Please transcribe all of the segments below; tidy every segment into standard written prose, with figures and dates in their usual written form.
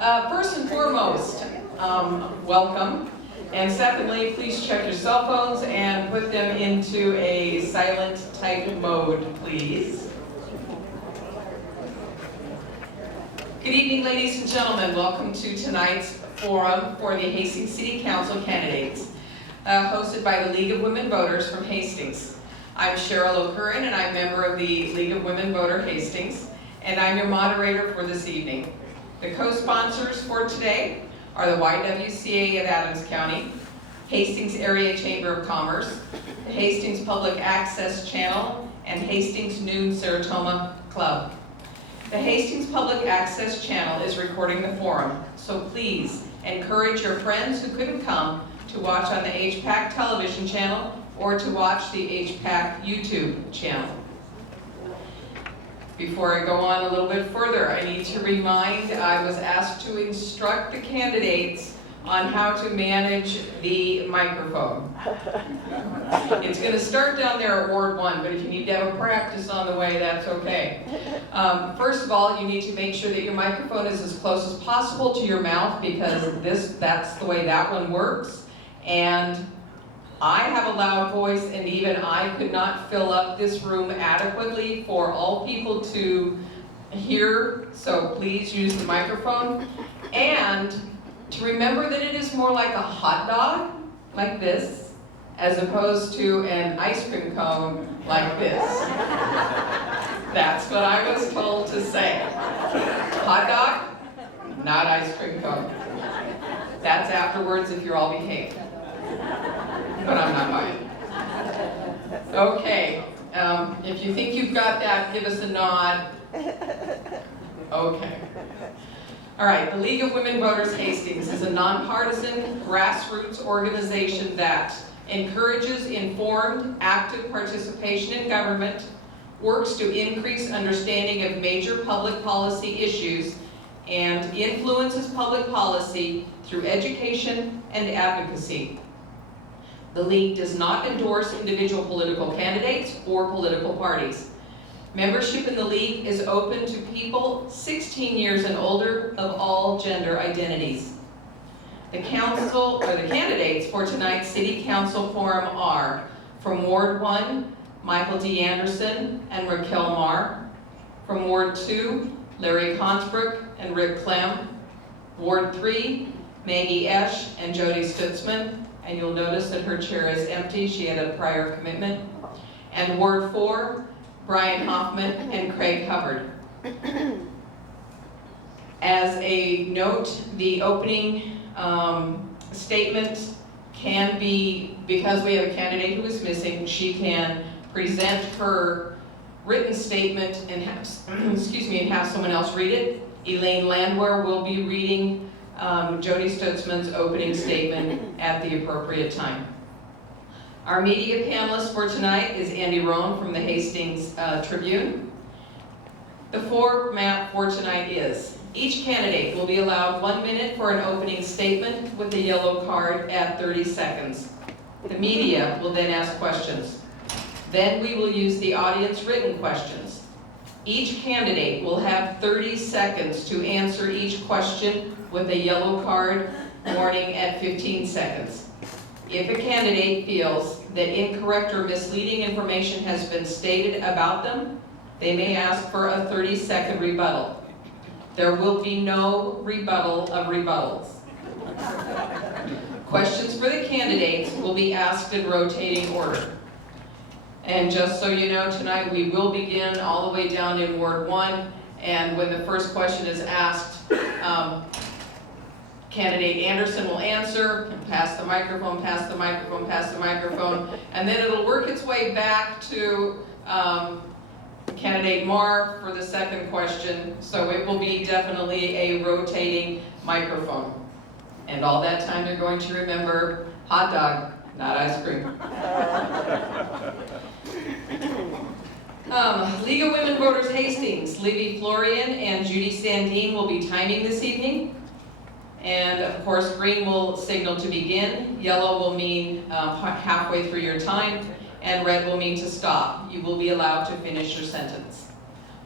First and foremost, welcome. And secondly, please check your cell phones and put them into a silent type mode, please. Good evening, ladies and gentlemen. Welcome to tonight's forum for the Hastings City Council candidates, hosted by the League of Women Voters from Hastings. I'm Cheryl O'Curran, and I'm a member of the League of Women Voter Hastings, and I'm your moderator for this evening. The co-sponsors for today are the YWCA of Adams County, Hastings Area Chamber of Commerce, the Hastings Public Access Channel, and Hastings Noon Seratoma Club. The Hastings Public Access Channel is recording the forum, so please encourage your friends who couldn't come to watch on the HPAC television channel or to watch the HPAC YouTube channel. Before I go on a little bit further, I need to remind, I was asked to instruct the candidates on how to manage the microphone. It's going to start down there at Ward 1, but if you need to have a practice on the way, that's okay. First of all, you need to make sure that your microphone is as close as possible to your mouth, because that's the way that one works. And I have a loud voice, and even I could not fill up this room adequately for all people to hear, so please use the microphone. And to remember that it is more like a hot dog, like this, as opposed to an ice cream cone, like this. That's what I was told to say. Hot dog, not ice cream cone. That's afterwards if you're all behaved. But I'm not buying. Okay, if you think you've got that, give us a nod. Okay. All right, the League of Women Voters Hastings is a nonpartisan grassroots organization that encourages informed, active participation in government, works to increase understanding of major public policy issues, and influences public policy through education and advocacy. The League does not endorse individual political candidates or political parties. Membership in the League is open to people 16 years and older of all gender identities. The council, or the candidates for tonight's City Council Forum are, from Ward 1, Michael D. Anderson and Raquel Marr. From Ward 2, Larry Consbrook and Rick Clem. Ward 3, Maggie Esch and Jody Stutzman. And you'll notice that her chair is empty. She had a prior commitment. And Ward 4, Brian Hoffman and Craig Hubbard. As a note, the opening statement can be, because we have a candidate who is missing, she can present her written statement and have, and have someone else read it. Elaine Landwehr will be reading Jody Stutzman's opening statement at the appropriate time. Our media panelist for tonight is Andy Rohn from the Hastings Tribune. The format for tonight is, each candidate will be allowed 1 minute for an opening statement with a yellow card at 30 seconds. The media will then ask questions. Then we will use the audience written questions. Each candidate will have 30 seconds to answer each question with a yellow card warning at 15 seconds. If a candidate feels that incorrect or misleading information has been stated about them, they may ask for a 30-second rebuttal. There will be no rebuttal of rebuttals. Questions for the candidates will be asked in rotating order. And just so you know, tonight we will begin all the way down in Ward 1, and when the first question is asked, candidate Anderson will answer, and pass the microphone, pass the microphone, pass the microphone, and then it'll work its way back to candidate Marr for the second question, so it will be definitely a rotating microphone. And all that time you're going to remember, hot dog, not ice cream. League of Women Voters Hastings, Libby Florian and Judy Sandine will be timing this evening. And of course, green will signal to begin, yellow will mean halfway through your time, and red will mean to stop. You will be allowed to finish your sentence.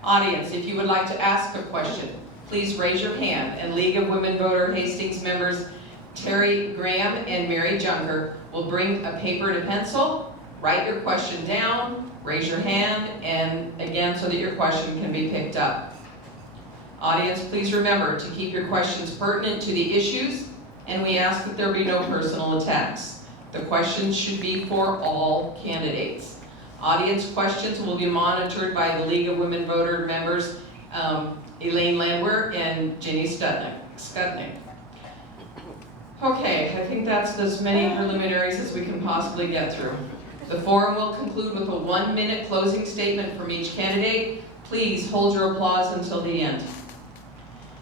Audience, if you would like to ask a question, please raise your hand. And League of Women Voter Hastings members Terry Graham and Mary Junker will bring a paper and a pencil, write your question down, raise your hand, and again, so that your question can be picked up. Audience, please remember to keep your questions pertinent to the issues, and we ask that there be no personal attacks. The questions should be for all candidates. Audience questions will be monitored by the League of Women Voter members, Elaine Landwehr and Ginny Skutnik. Okay, I think that's as many preliminaries as we can possibly get through. The forum will conclude with a 1-minute closing statement from each candidate. Please hold your applause until the end.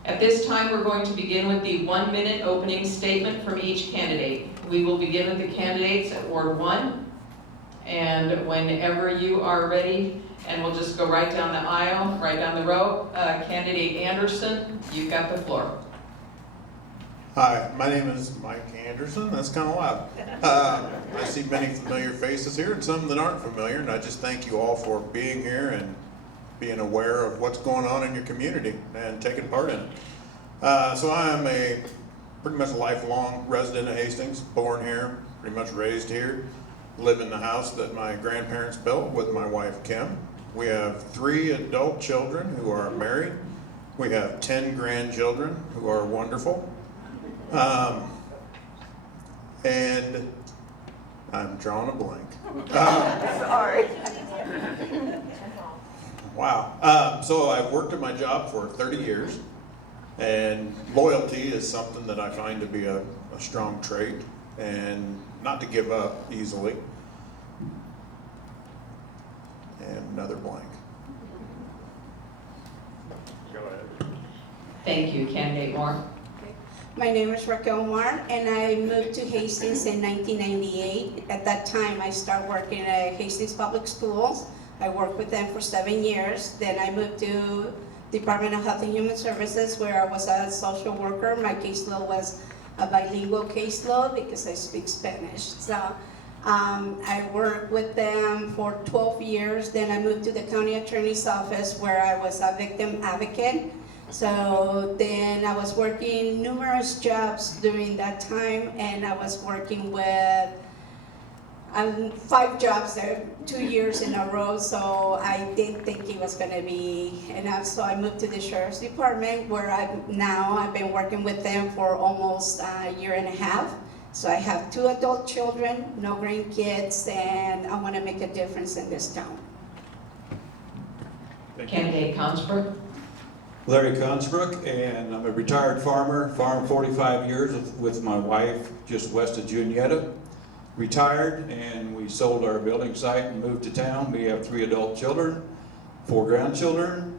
At this time, we're going to begin with the 1-minute opening statement from each candidate. We will begin with the candidates at Ward 1, and whenever you are ready, and we'll just go right down the aisle, right down the row. Candidate Anderson, you've got the floor. Hi, my name is Mike Anderson. That's kind of loud. I see many familiar faces here and some that aren't familiar, and I just thank you all for being here and being aware of what's going on in your community and taking part in it. So I am pretty much a lifelong resident of Hastings, born here, pretty much raised here, live in the house that my grandparents built with my wife Kim. We have 3 adult children who are married. We have 10 grandchildren who are wonderful. And I'm drawing a blank. Sorry. Wow. So I've worked at my job for 30 years, and loyalty is something that I find to be a strong trait, and not to give up easily. And another blank. Go ahead. Thank you. Candidate Moore. My name is Raquel Mar, and I moved to Hastings in 1998. At that time, I started working at Hastings Public Schools. I worked with them for 7 years. Then I moved to Department of Health and Human Services, where I was a social worker. My caseload was a bilingual caseload because I speak Spanish. So I worked with them for 12 years. Then I moved to the county attorney's office, where I was a victim advocate. So then I was working numerous jobs during that time, and I was working with 5 jobs there, 2 years in a row, so I didn't think it was gonna be enough. So I moved to the Sheriff's Department, where I've been working with them for almost a year and a half. So I have 2 adult children, no grandkids, and I wanna make a difference in this town. Candidate Consbrook. Larry Consbrook, and I'm a retired farmer, farmed 45 years with my wife just west of Juniata. Retired, and we sold our building site and moved to town. We have 3 adult children, 4 grandchildren,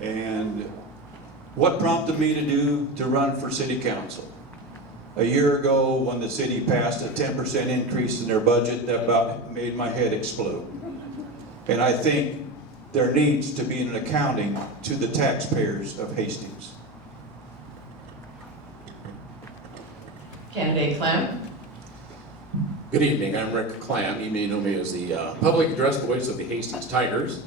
and what prompted me to run for city council? A year ago, when the city passed a 10% increase in their budget, that about made my head explode. And I think there needs to be an accounting to the taxpayers of Hastings. Candidate Clem. Good evening, I'm Rick Clam. You may know me as the public address voice of the Hastings Tigers.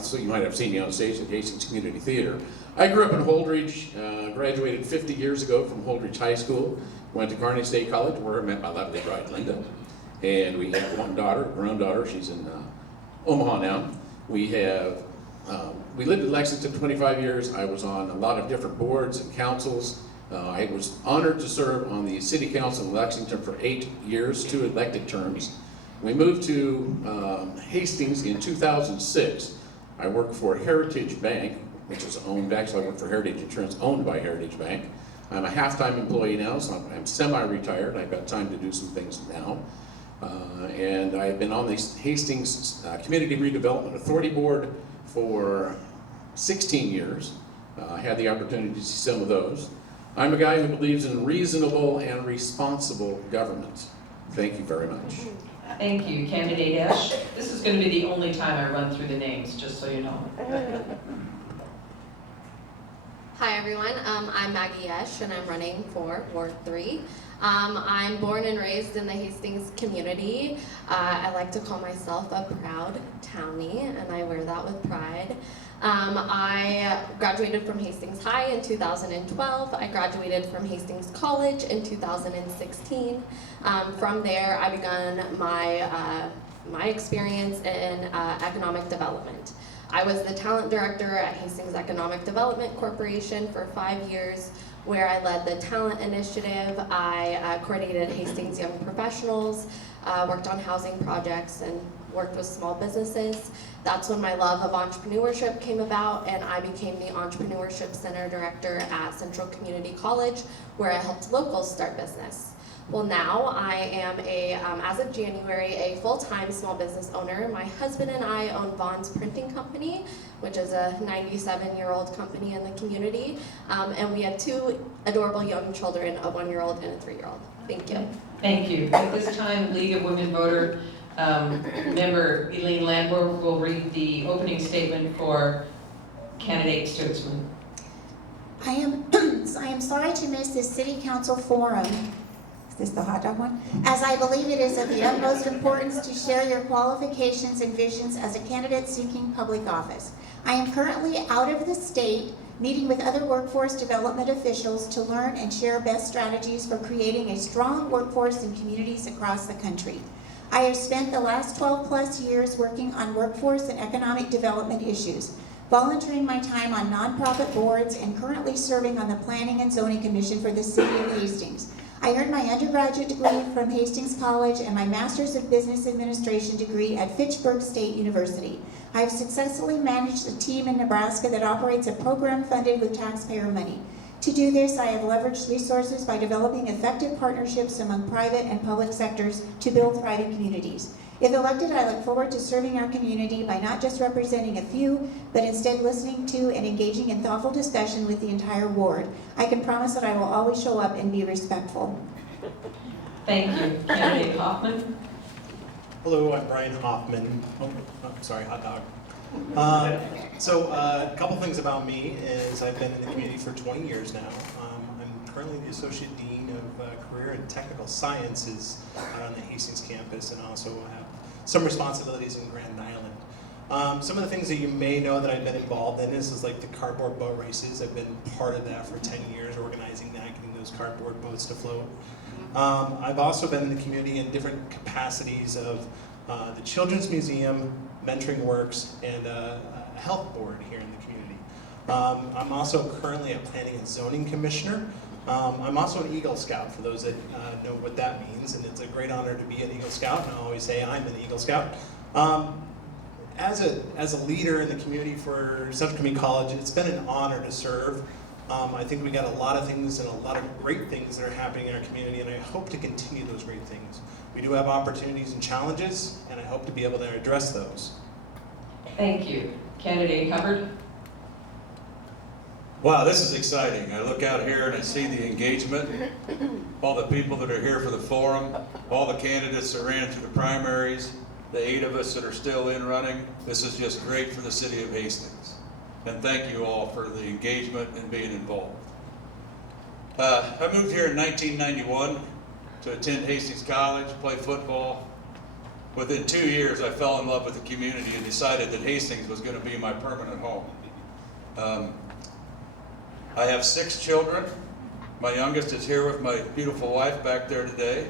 So you might have seen me on stage at Hastings Community Theater. I grew up in Holdridge, graduated 50 years ago from Holdridge High School, went to Kearney State College, where I met my lovely bride, Linda. And we have one daughter, a grown daughter, she's in Omaha now. We lived in Lexington 25 years. I was on a lot of different boards and councils. I was honored to serve on the City Council in Lexington for 8 years, 2 elected terms. We moved to Hastings in 2006. I worked for Heritage Bank, which is owned, actually I work for Heritage Insurance, owned by Heritage Bank. I'm a half-time employee now, so I'm semi-retired. I've got time to do some things now. And I've been on the Hastings Community Redevelopment Authority Board for 16 years. I had the opportunity to see some of those. I'm a guy who believes in reasonable and responsible government. Thank you very much. Thank you. Candidate Esch. This is going to be the only time I run through the names, just so you know. Hi everyone, I'm Maggie Yesh and I'm running for Ward 3. I'm born and raised in the Hastings community. I like to call myself a proud townie and I wear that with pride. I graduated from Hastings High in 2012. I graduated from Hastings College in 2016. From there I began my experience in economic development. I was the talent director at Hastings Economic Development Corporation for 5 years, where I led the talent initiative. I coordinated Hastings Young Professionals, worked on housing projects, and worked with small businesses. That's when my love of entrepreneurship came about, and I became the Entrepreneurship Center Director at Central Community College, where I helped locals start business. Well, now I am as of January, a full-time small business owner. My husband and I own Vaughn's Printing Company, which is a 97-year-old company in the community. And we have 2 adorable young children, a 1-year-old and a 3-year-old. Thank you. Thank you. At this time, League of Women Voter member Eileen Landborg will read the opening statement for candidate Stutzman. I am sorry to miss this city council forum. Is this the hot dog one? As I believe it is of the utmost importance to share your qualifications and visions as a candidate seeking public office. I am currently out of the state, meeting with other workforce development officials to learn and share best strategies for creating a strong workforce in communities across the country. I have spent the last 12 plus years working on workforce and economic development issues, volunteering my time on nonprofit boards and currently serving on the Planning and Zoning Commission for the City of Hastings. I earned my undergraduate degree from Hastings College and my Master's of Business Administration degree at Fitchburg State University. I have successfully managed a team in Nebraska that operates a program funded with taxpayer money. To do this, I have leveraged resources by developing effective partnerships among private and public sectors to build thriving communities. If elected, I look forward to serving our community by not just representing a few, but instead listening to and engaging in thoughtful discussion with the entire ward. I can promise that I will always show up and be respectful. Thank you. Candidate Hoffman. Hello, I'm Brian Hoffman. Sorry, hot dog. A couple things about me is I've been in the community for 20 years now. I'm currently the Associate Dean of Career and Technical Sciences on the Hastings campus, and also have some responsibilities in Grand Island. Some of the things that you may know that I've been involved in is like the cardboard boat races. I've been part of that for 10 years, organizing that, getting those cardboard boats to float. I've also been in the community in different capacities of the Children's Museum, Mentoring Works, and a health board here in the community. I'm also currently a Planning and Zoning Commissioner. I'm also an Eagle Scout, for those that know what that means, and it's a great honor to be an Eagle Scout, and I always say I'm an Eagle Scout. As a leader in the community for Central Community College, it's been an honor to serve. I think we got a lot of things and a lot of great things that are happening in our community, and I hope to continue those great things. We do have opportunities and challenges, and I hope to be able to address those. Thank you. Candidate Hubbard. Wow, this is exciting. I look out here and I see the engagement, all the people that are here for the forum, all the candidates that ran through the primaries, the 8 of us that are still in running. This is just great for the city of Hastings. And thank you all for the engagement and being involved. I moved here in 1991 to attend Hastings College, play football. Within 2 years, I fell in love with the community and decided that Hastings was going to be my permanent home. I have 6 children. My youngest is here with my beautiful wife back there today.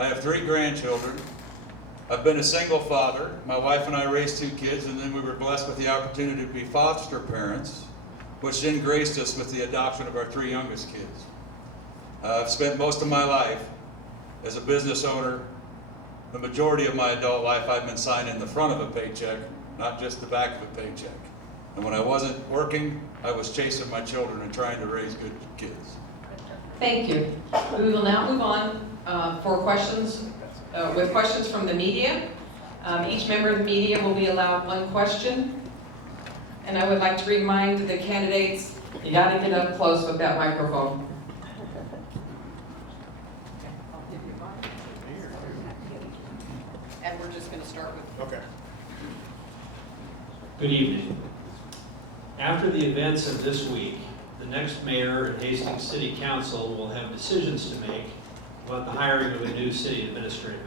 I have 3 grandchildren. I've been a single father. My wife and I raised 2 kids, and then we were blessed with the opportunity to be foster parents, which then graced us with the adoption of our 3 youngest kids. I've spent most of my life as a business owner. The majority of my adult life I've been signing the front of a paycheck, not just the back of a paycheck. And when I wasn't working, I was chasing my children and trying to raise good kids. Thank you. We will now move on for questions, with questions from the media. Each member of the media will be allowed 1 question. And I would like to remind the candidates, you gotta get up close with that microphone. And we're just gonna start with... Okay. Good evening. After the events of this week, the next mayor and Hastings City Council will have decisions to make about the hiring of a new city administrator.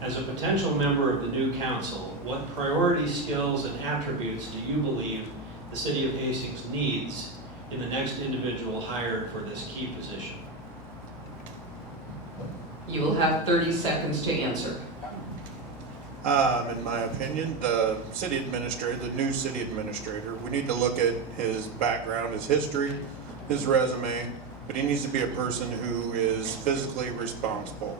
As a potential member of the new council, what priorities, skills, and attributes do you believe the city of Hastings needs in the next individual hired for this key position? You will have 30 seconds to answer. In my opinion, the city administrator, the new city administrator, we need to look at his background, his history, his resume, but he needs to be a person who is fiscally responsible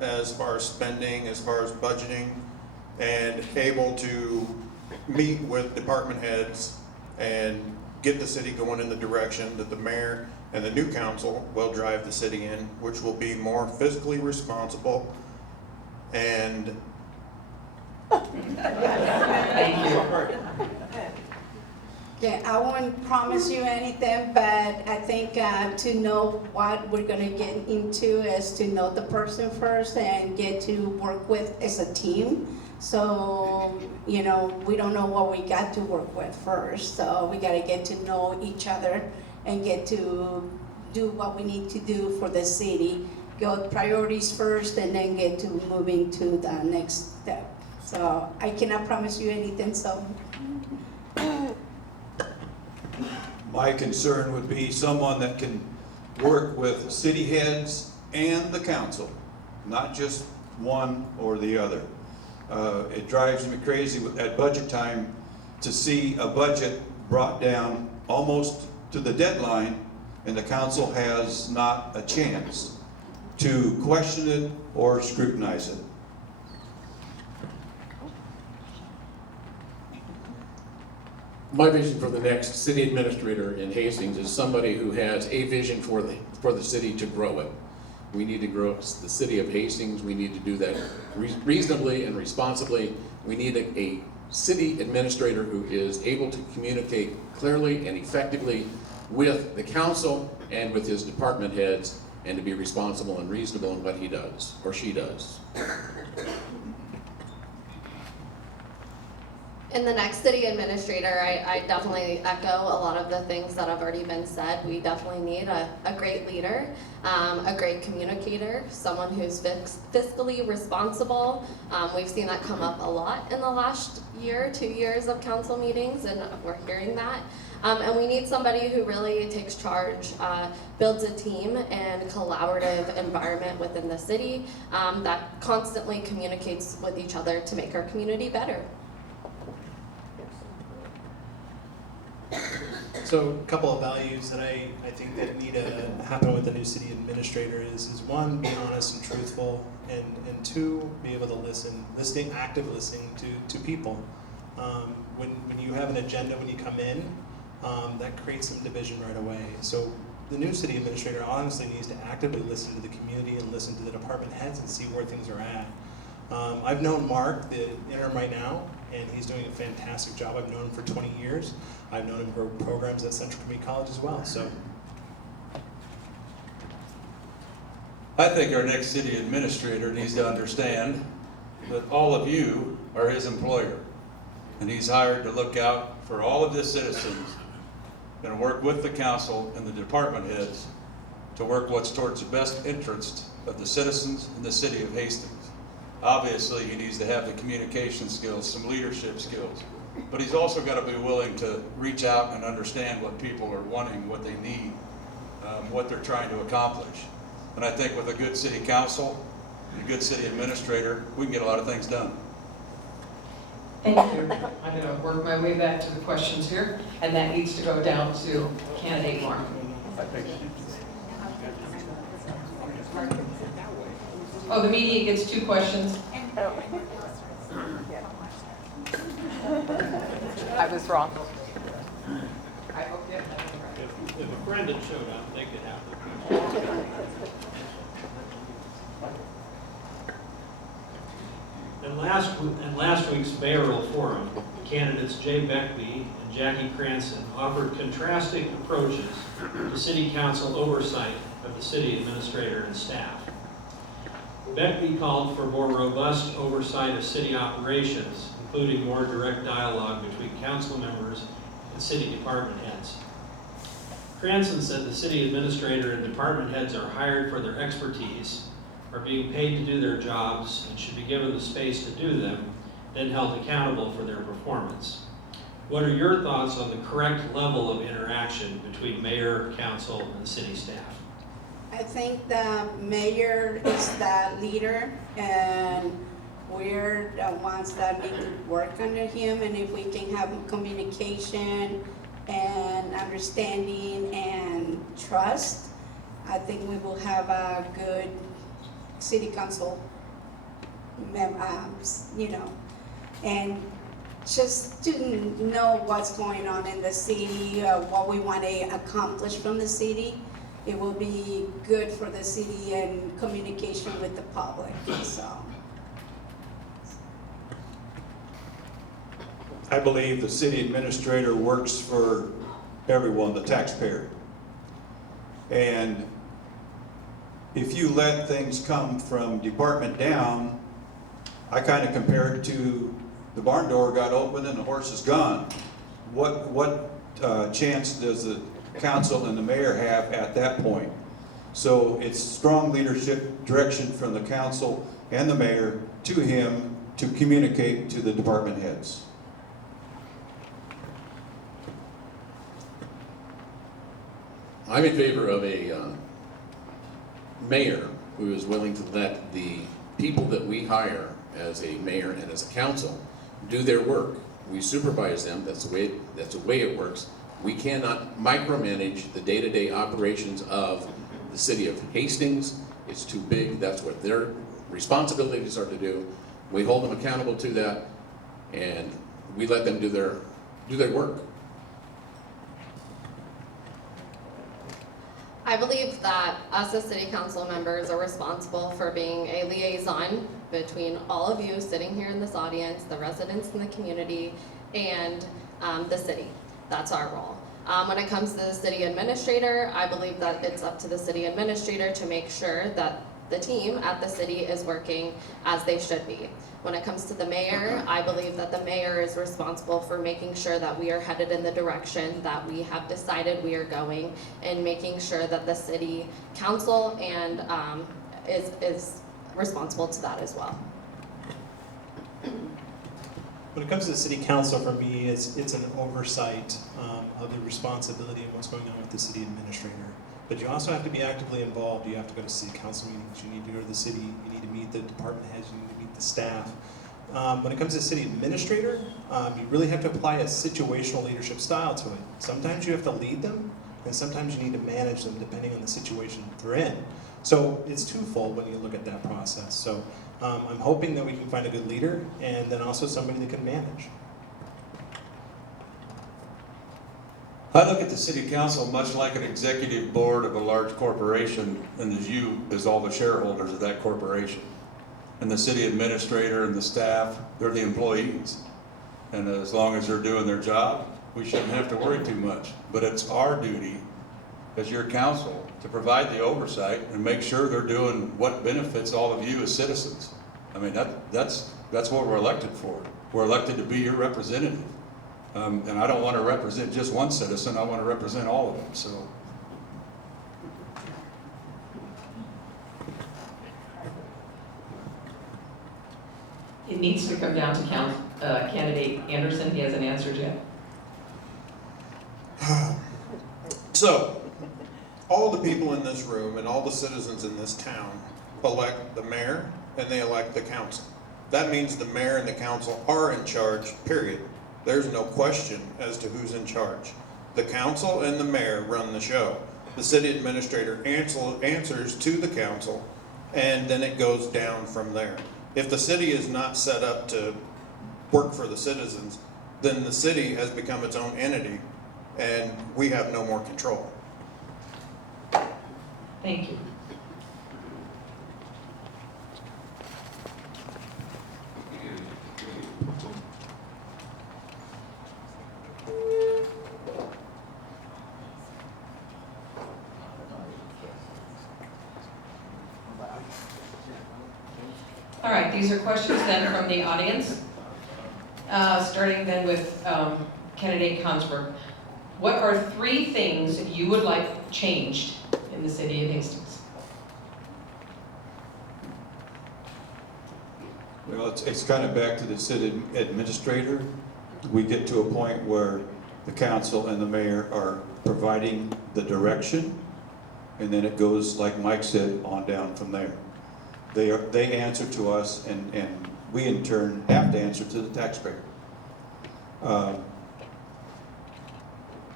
as far as spending, as far as budgeting, and able to meet with department heads and get the city going in the direction that the mayor and the new council will drive the city in, which will be more fiscally responsible and Thank you. Yeah, I won't promise you anything, but I think to know what we're gonna get into is to know the person first and get to work with as a team. So, you know, we don't know what we got to work with first, so we gotta get to know each other and get to do what we need to do for the city. Go priorities first and then get to moving to the next step. So I cannot promise you anything, so. My concern would be someone that can work with city heads and the council, not just one or the other. It drives me crazy at budget time to see a budget brought down almost to the deadline and the council has not a chance to question it or scrutinize it. My vision for the next city administrator in Hastings is somebody who has a vision for the city to grow it. We need to grow the city of Hastings. We need to do that reasonably and responsibly. We need a city administrator who is able to communicate clearly and effectively with the council and with his department heads, and to be responsible and reasonable in what he does or she does. In the next city administrator, I definitely echo a lot of the things that have already been said. We definitely need a great leader, a great communicator, someone who's fiscally responsible. We've seen that come up a lot in the last year, 2 years of council meetings, and we're hearing that. And we need somebody who really takes charge, builds a team and collaborative environment within the city that constantly communicates with each other to make our community better. So a couple of values that I think that need to happen with the new city administrator is one, be honest and truthful, and two, be able to listening, active listening to people. When you have an agenda when you come in, that creates some division right away. So the new city administrator honestly needs to actively listen to the community and listen to the department heads and see where things are at. I've known Mark, the interim right now, and he's doing a fantastic job. I've known him for 20 years. I've known him for programs at Central Community College as well. So, I think our next city administrator needs to understand that all of you are his employer. And he's hired to look out for all of the citizens and work with the council and the department heads to work what's towards the best interest of the citizens in the city of Hastings. Obviously, he needs to have the communication skills, some leadership skills, but he's also got to be willing to reach out and understand what people are wanting, what they need, what they're trying to accomplish. And I think with a good city council and a good city administrator, we can get a lot of things done. Thank you. I'm going to work my way back to the questions here, and that needs to go down to candidate Mark. Oh, the media gets 2 questions. I was wrong. I hope you have that. If a friend had showed up, they could have the question. In last week's mayoral forum, candidates Jay Beckby and Jackie Cranston offered contrasting approaches to city council oversight of the city administrator and staff. Beckby called for more robust oversight of city operations, including more direct dialogue between council members and city department heads. Cranston said the city administrator and department heads are hired for their expertise, are being paid to do their jobs, and should be given the space to do them, then held accountable for their performance. What are your thoughts on the correct level of interaction between mayor, council, and city staff? I think the mayor is the leader, and we're the ones that need to work under him, and if we can have communication and understanding and trust, I think we will have a good city council and just to know what's going on in the city, what we want to accomplish from the city. It will be good for the city and communication with the public, so. I believe the city administrator works for everyone, the taxpayer. And if you let things come from department down, I kind of compare it to the barn door got open and the horse is gone. What chance does the council and the mayor have at that point? So it's strong leadership direction from the council and the mayor to him to communicate to the department heads. I'm in favor of a mayor who is willing to let the people that we hire as a mayor and as a council do their work. We supervise them, that's the way it works. We cannot micromanage the day-to-day operations of the city of Hastings. It's too big, that's what their responsibilities are to do. We hold them accountable to that, and we let them do their work. I believe that us as city council members are responsible for being a liaison between all of you sitting here in this audience, the residents in the community, and the city. That's our role. When it comes to the city administrator, I believe that it's up to the city administrator to make sure that the team at the city is working as they should be. When it comes to the mayor, I believe that the mayor is responsible for making sure that we are headed in the direction that we have decided we are going, and making sure that the city council and is responsible to that as well. When it comes to the city council, for me, it's an oversight of the responsibility and what's going on with the city administrator. But you also have to be actively involved. You have to go to city council meetings. You need to go to the city. You need to meet the department heads. You need to meet the staff. When it comes to the city administrator, you really have to apply a situational leadership style to it. Sometimes you have to lead them, and sometimes you need to manage them depending on the situation they're in. So it's twofold when you look at that process. So I'm hoping that we can find a good leader, and then also somebody that can manage. I look at the city council much like an executive board of a large corporation, and as all the shareholders of that corporation. And the city administrator and the staff, they're the employees. And as long as they're doing their job, we shouldn't have to worry too much. But it's our duty as your council to provide the oversight and make sure they're doing what benefits all of you as citizens. I mean, that's what we're elected for. We're elected to be your representative. And I don't want to represent just one citizen, I want to represent all of them, so. It needs to come down to candidate Anderson. He hasn't answered yet. So, all the people in this room and all the citizens in this town elect the mayor and they elect the council. That means the mayor and the council are in charge, period. There's no question as to who's in charge. The council and the mayor run the show. The city administrator answers to the council, and then it goes down from there. If the city is not set up to work for the citizens, then the city has become its own entity, and we have no more control. Thank you. All right, these are questions then from the audience. Starting then with candidate Consberg, what are 3 things you would like changed in the city of Hastings? Well, it's kind of back to the city administrator. We get to a point where the council and the mayor are providing the direction, and then it goes, like Mike said, on down from there. They answer to us, and we in turn have to answer to the taxpayer.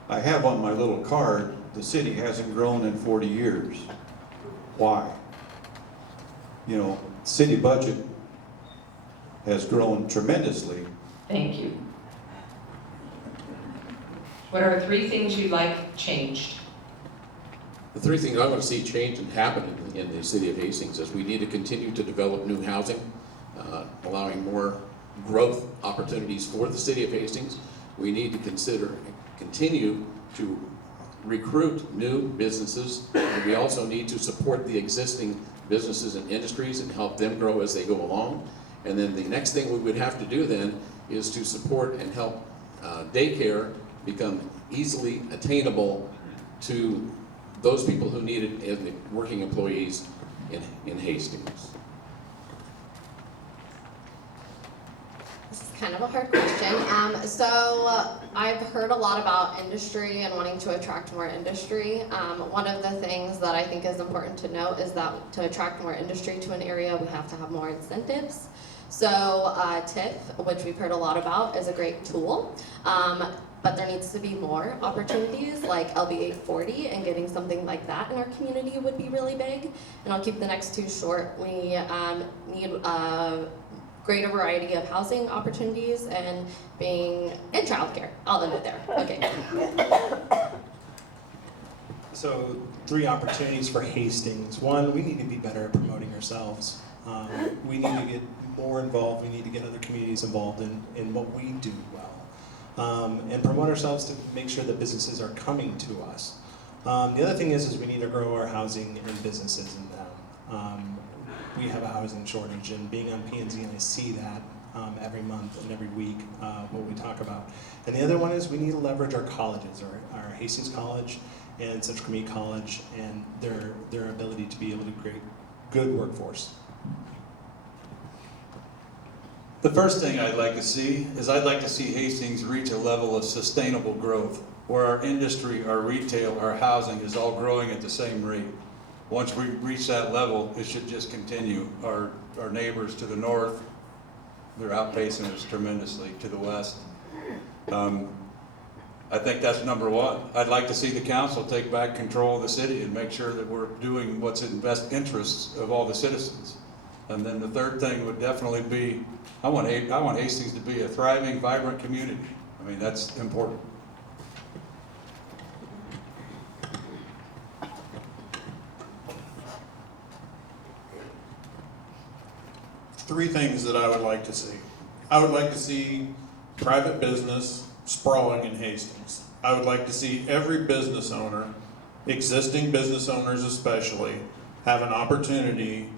I have on my little card, the city hasn't grown in 40 years. Why? You know, city budget has grown tremendously. Thank you. What are 3 things you'd like changed? The 3 things I want to see change and happen in the city of Hastings is we need to continue to develop new housing, allowing more growth opportunities for the city of Hastings. We need to continue to recruit new businesses, and we also need to support the existing businesses and industries and help them grow as they go along. And then the next thing we would have to do then is to support and help daycare become easily attainable to those people who need it as the working employees in Hastings. This is kind of a hard question. I've heard a lot about industry and wanting to attract more industry. One of the things that I think is important to note is that to attract more industry to an area, we have to have more incentives. So TIF, which we've heard a lot about, is a great tool. But there needs to be more opportunities like LB 840, and getting something like that in our community would be really big. And I'll keep the next 2 short. We need a greater variety of housing opportunities and childcare. I'll end it there. Okay. So 3 opportunities for Hastings. 1, we need to be better at promoting ourselves. We need to get more involved. We need to get other communities involved in what we do well. And promote ourselves to make sure that businesses are coming to us. The other thing is we need to grow our housing and businesses in town. We have a housing shortage, and being on P&Z, and I see that every month and every week what we talk about. And the other one is we need to leverage our colleges, our Hastings College and Central Community College, and their ability to be able to create good workforce. The first thing I'd like to see is I'd like to see Hastings reach a level of sustainable growth where our industry, our retail, our housing is all growing at the same rate. Once we reach that level, it should just continue. Our neighbors to the north, they're outpacing us tremendously to the west. I think that's number 1. I'd like to see the council take back control of the city and make sure that we're doing what's in best interests of all the citizens. And then the third thing would definitely be, I want Hastings to be a thriving, vibrant community. I mean, that's important. Three things that I would like to see. I would like to see private business sprawling in Hastings. I would like to see every business owner, existing business owners especially, have an opportunity,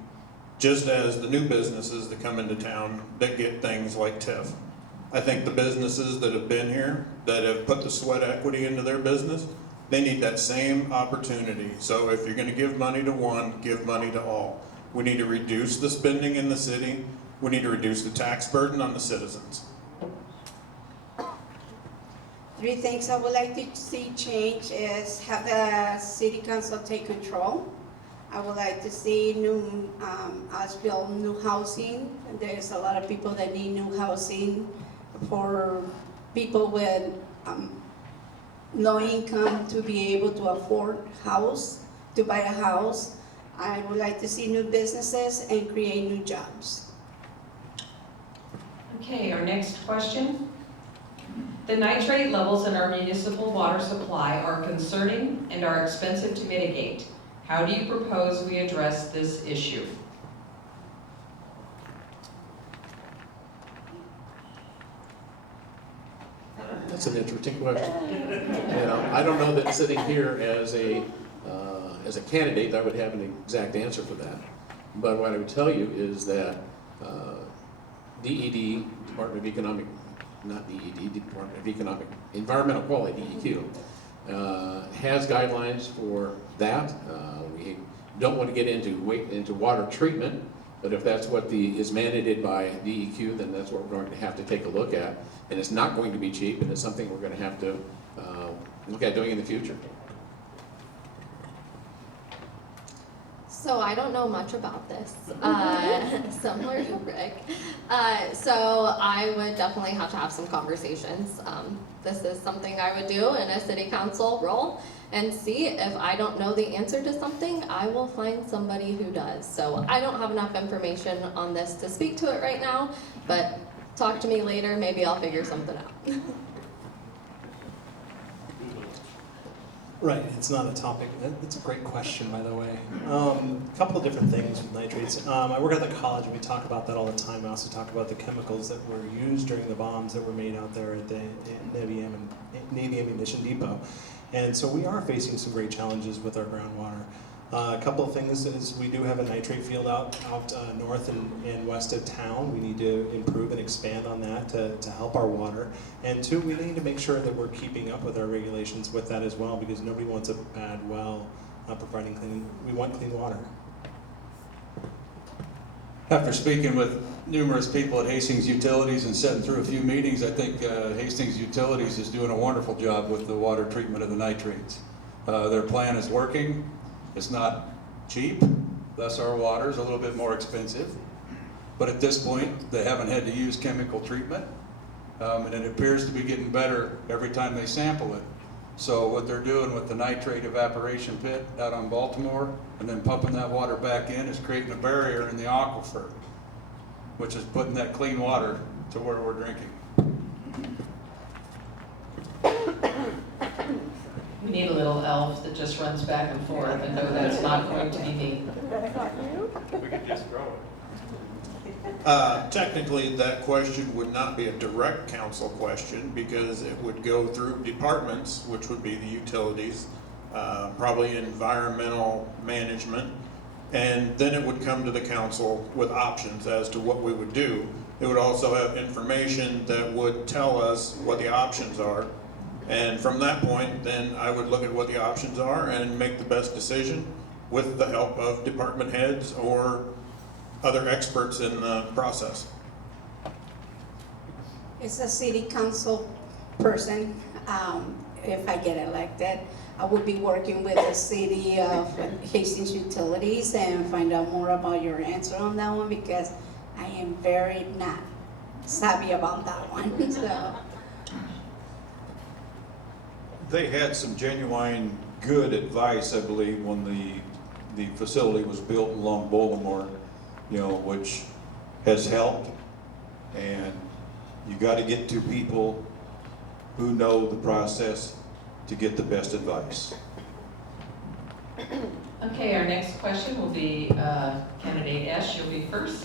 just as the new businesses that come into town that get things like TIF. I think the businesses that have been here, that have put the sweat equity into their business, they need that same opportunity. So if you're going to give money to one, give money to all. We need to reduce the spending in the city. We need to reduce the tax burden on the citizens. 3 things I would like to see change is have the city council take control. I would like to see us build new housing. There's a lot of people that need new housing for people with no income to be able to afford to buy a house. I would like to see new businesses and create new jobs. Okay, our next question. The nitrate levels in our municipal water supply are concerning and are expensive to mitigate. How do you propose we address this issue? That's an interesting question. I don't know that sitting here as a candidate, I would have an exact answer for that. But what I would tell you is that DED, Department of Economic not DED, Department of Environmental Quality, DEQ, has guidelines for that. We don't want to get into water treatment, but if that's what is mandated by DEQ, then that's what we're going to have to take a look at. And it's not going to be cheap, and it's something we're going to have to look at doing in the future. So I don't know much about this, similar to Rick. So I would definitely have to have some conversations. This is something I would do in a city council role and see if I don't know the answer to something, I will find somebody who does. So I don't have enough information on this to speak to it right now, but talk to me later, maybe I'll figure something out. Right, it's not a topic. It's a great question, by the way. A couple of different things with nitrates. I work at the college and we talk about that all the time. I also talk about the chemicals that were used during the bombs that were made out there at the Navy Ammunition Depot. And so we are facing some great challenges with our groundwater. A couple of things is we do have a nitrate field out north and west of town. We need to improve and expand on that to help our water. And two, we need to make sure that we're keeping up with our regulations with that as well, because nobody wants a bad well providing clean. We want clean water. After speaking with numerous people at Hastings Utilities and sitting through a few meetings, I think Hastings Utilities is doing a wonderful job with the water treatment of the nitrates. Their plan is working. It's not cheap, thus our water is a little bit more expensive. But at this point, they haven't had to use chemical treatment, and it appears to be getting better every time they sample it. So what they're doing with the nitrate evaporation pit out on Baltimore, and then pumping that water back in, is creating a barrier in the aquifer, which is putting that clean water to where we're drinking. We need a little elf that just runs back and forth and know that's not going to be me. We could just grow it. Technically, that question would not be a direct council question because it would go through departments, which would be the utilities, probably environmental management, and then it would come to the council with options as to what we would do. It would also have information that would tell us what the options are. And from that point, then I would look at what the options are and make the best decision with the help of department heads or other experts in the process. As a city council person, if I get elected, I would be working with the city of Hastings Utilities and find out more about your answer on that one, because I am very not savvy about that one. So. They had some genuine good advice, I believe, when the facility was built along Baltimore, which has helped. And you got to get to people who know the process to get the best advice. Okay, our next question will be candidate S, you'll be first.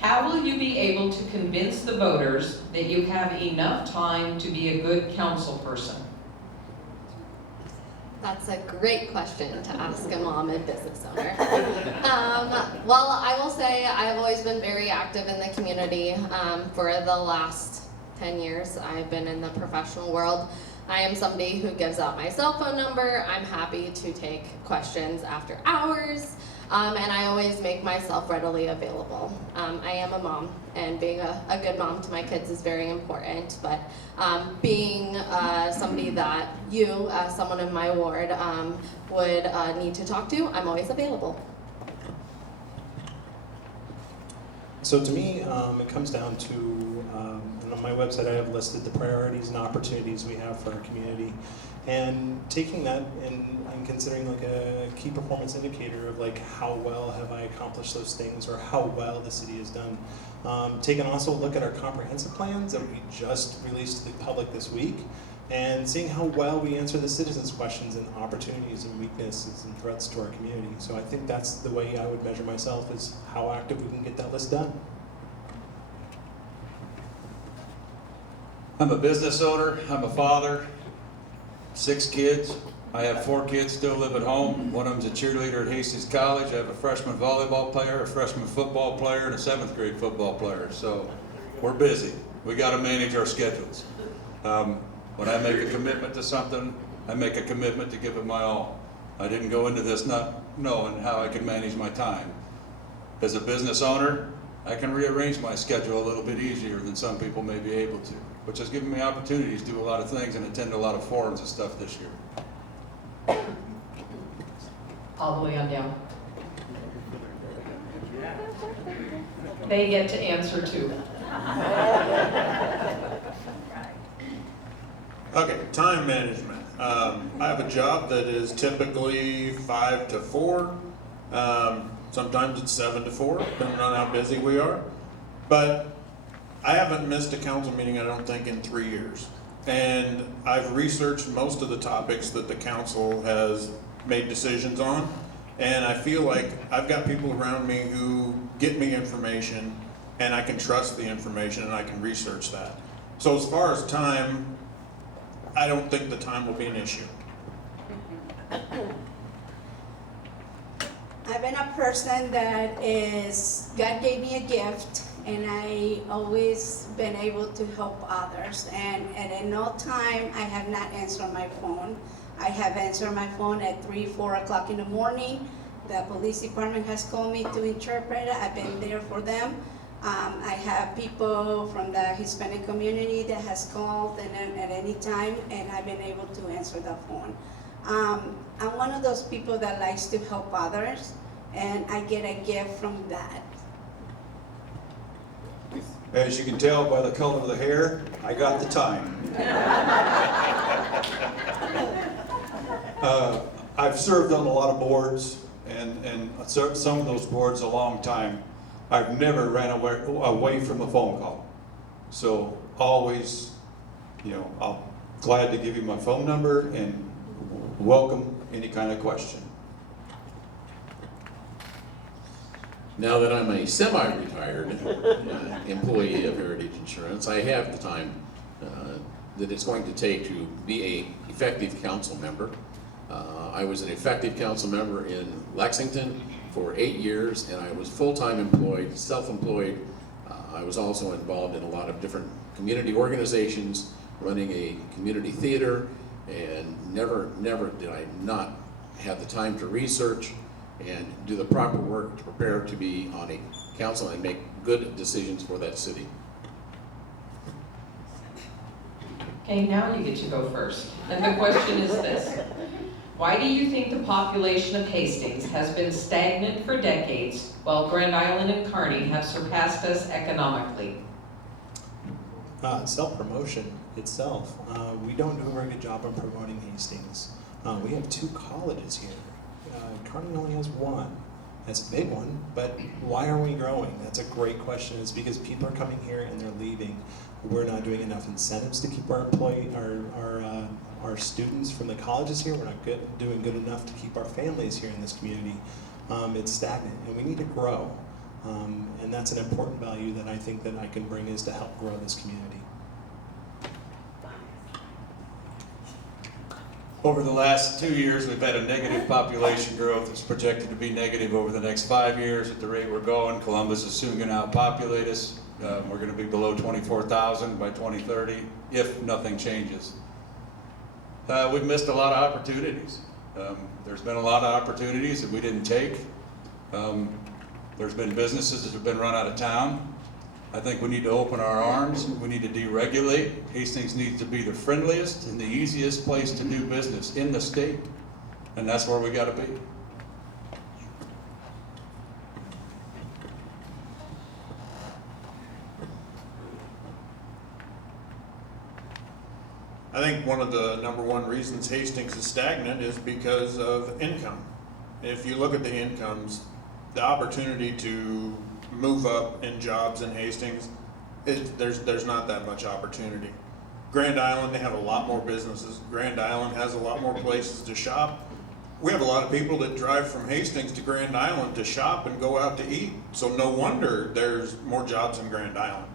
How will you be able to convince the voters that you have enough time to be a good council person? That's a great question to ask a mom and business owner. Well, I will say I've always been very active in the community. For the last 10 years, I've been in the professional world. I am somebody who gives out my cell phone number. I'm happy to take questions after hours, and I always make myself readily available. I am a mom, and being a good mom to my kids is very important, but being somebody that you, someone in my ward, would need to talk to, I'm always available. So to me, it comes down to, and on my website I have listed the priorities and opportunities we have for our community, and taking that and considering like a key performance indicator of like how well have I accomplished those things, or how well the city has done. Taking also a look at our comprehensive plans that we just released to the public this week, and seeing how well we answer the citizens' questions and opportunities and weaknesses and threats to our community. So I think that's the way I would measure myself, is how active we can get that list done. I'm a business owner, I'm a father, 6 kids. I have 4 kids still live at home. One of them's a cheerleader at Hastings College. I have a freshman volleyball player, a freshman football player, and a 7th grade football player. So we're busy. We gotta manage our schedules. When I make a commitment to something, I make a commitment to give it my all. I didn't go into this not knowing how I could manage my time. As a business owner, I can rearrange my schedule a little bit easier than some people may be able to, which has given me opportunities to do a lot of things and attend a lot of forums and stuff this year. All the way on down. They get to answer too. Okay, time management. I have a job that is typically 5 to 4. Sometimes it's 7 to 4, depending on how busy we are. But I haven't missed a council meeting, I don't think, in 3 years. And I've researched most of the topics that the council has made decisions on. And I feel like I've got people around me who get me information, and I can trust the information and I can research that. So as far as time, I don't think the time will be an issue. I've been a person that God gave me a gift, and I always been able to help others. And at no time I have not answered my phone. I have answered my phone at 3, 4 o'clock in the morning. The police department has called me to interpret. I've been there for them. I have people from the Hispanic community that has called and at any time, and I've been able to answer the phone. I'm one of those people that likes to help others, and I get a gift from that. As you can tell by the color of the hair, I got the time. I've served on a lot of boards, and served some of those boards a long time. I've never ran away from a phone call. So always, I'm glad to give you my phone number and welcome any kind of question. Now that I'm a semi-retired employee of Heritage Insurance, I have the time that it's going to take to be an effective council member. I was an effective council member in Lexington for 8 years, and I was full-time employed, self-employed. I was also involved in a lot of different community organizations, running a community theater, and never did I not have the time to research and do the proper work to prepare to be on a council and make good decisions for that city. Okay, now you get to go first. And the question is this: why do you think the population of Hastings has been stagnant for decades while Grand Island and Kearney have surpassed us economically? Self-promotion itself. We don't do a very good job of promoting Hastings. We have 2 colleges here. Kearney only has 1. That's a big one, but why are we growing? That's a great question. It's because people are coming here and they're leaving. We're not doing enough incentives to keep our our students from the colleges here. We're not doing good enough to keep our families here in this community. It's stagnant, and we need to grow. And that's an important value that I think that I can bring, is to help grow this community. Over the last 2 years, we've had a negative population growth. It's projected to be negative over the next 5 years at the rate we're going. Columbus is soon going to outpopulate us. We're going to be below 24,000 by 2030 if nothing changes. We've missed a lot of opportunities. There's been a lot of opportunities that we didn't take. There's been businesses that have been run out of town. I think we need to open our arms. We need to deregulate. Hastings needs to be the friendliest and the easiest place to do business in the state, and that's where we got to be. I think one of the #1 reasons Hastings is stagnant is because of income. If you look at the incomes, the opportunity to move up in jobs in Hastings, there's not that much opportunity. Grand Island, they have a lot more businesses. Grand Island has a lot more places to shop. We have a lot of people that drive from Hastings to Grand Island to shop and go out to eat. So no wonder there's more jobs in Grand Island.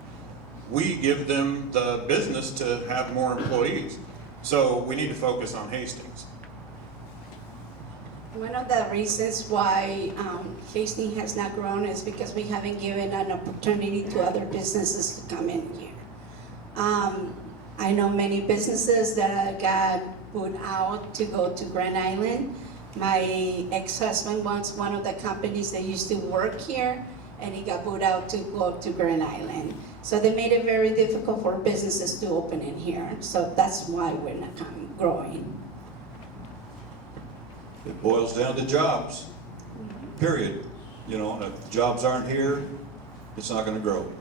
We give them the business to have more employees. So we need to focus on Hastings. One of the reasons why Hastings has not grown is because we haven't given an opportunity to other businesses to come in here. I know many businesses that got put out to go to Grand Island. My ex-husband was one of the companies that used to work here, and he got put out to go to Grand Island. So they made it very difficult for businesses to open in here. So that's why we're not growing. It boils down to jobs, period. You know, and if jobs aren't here, it's not gonna grow.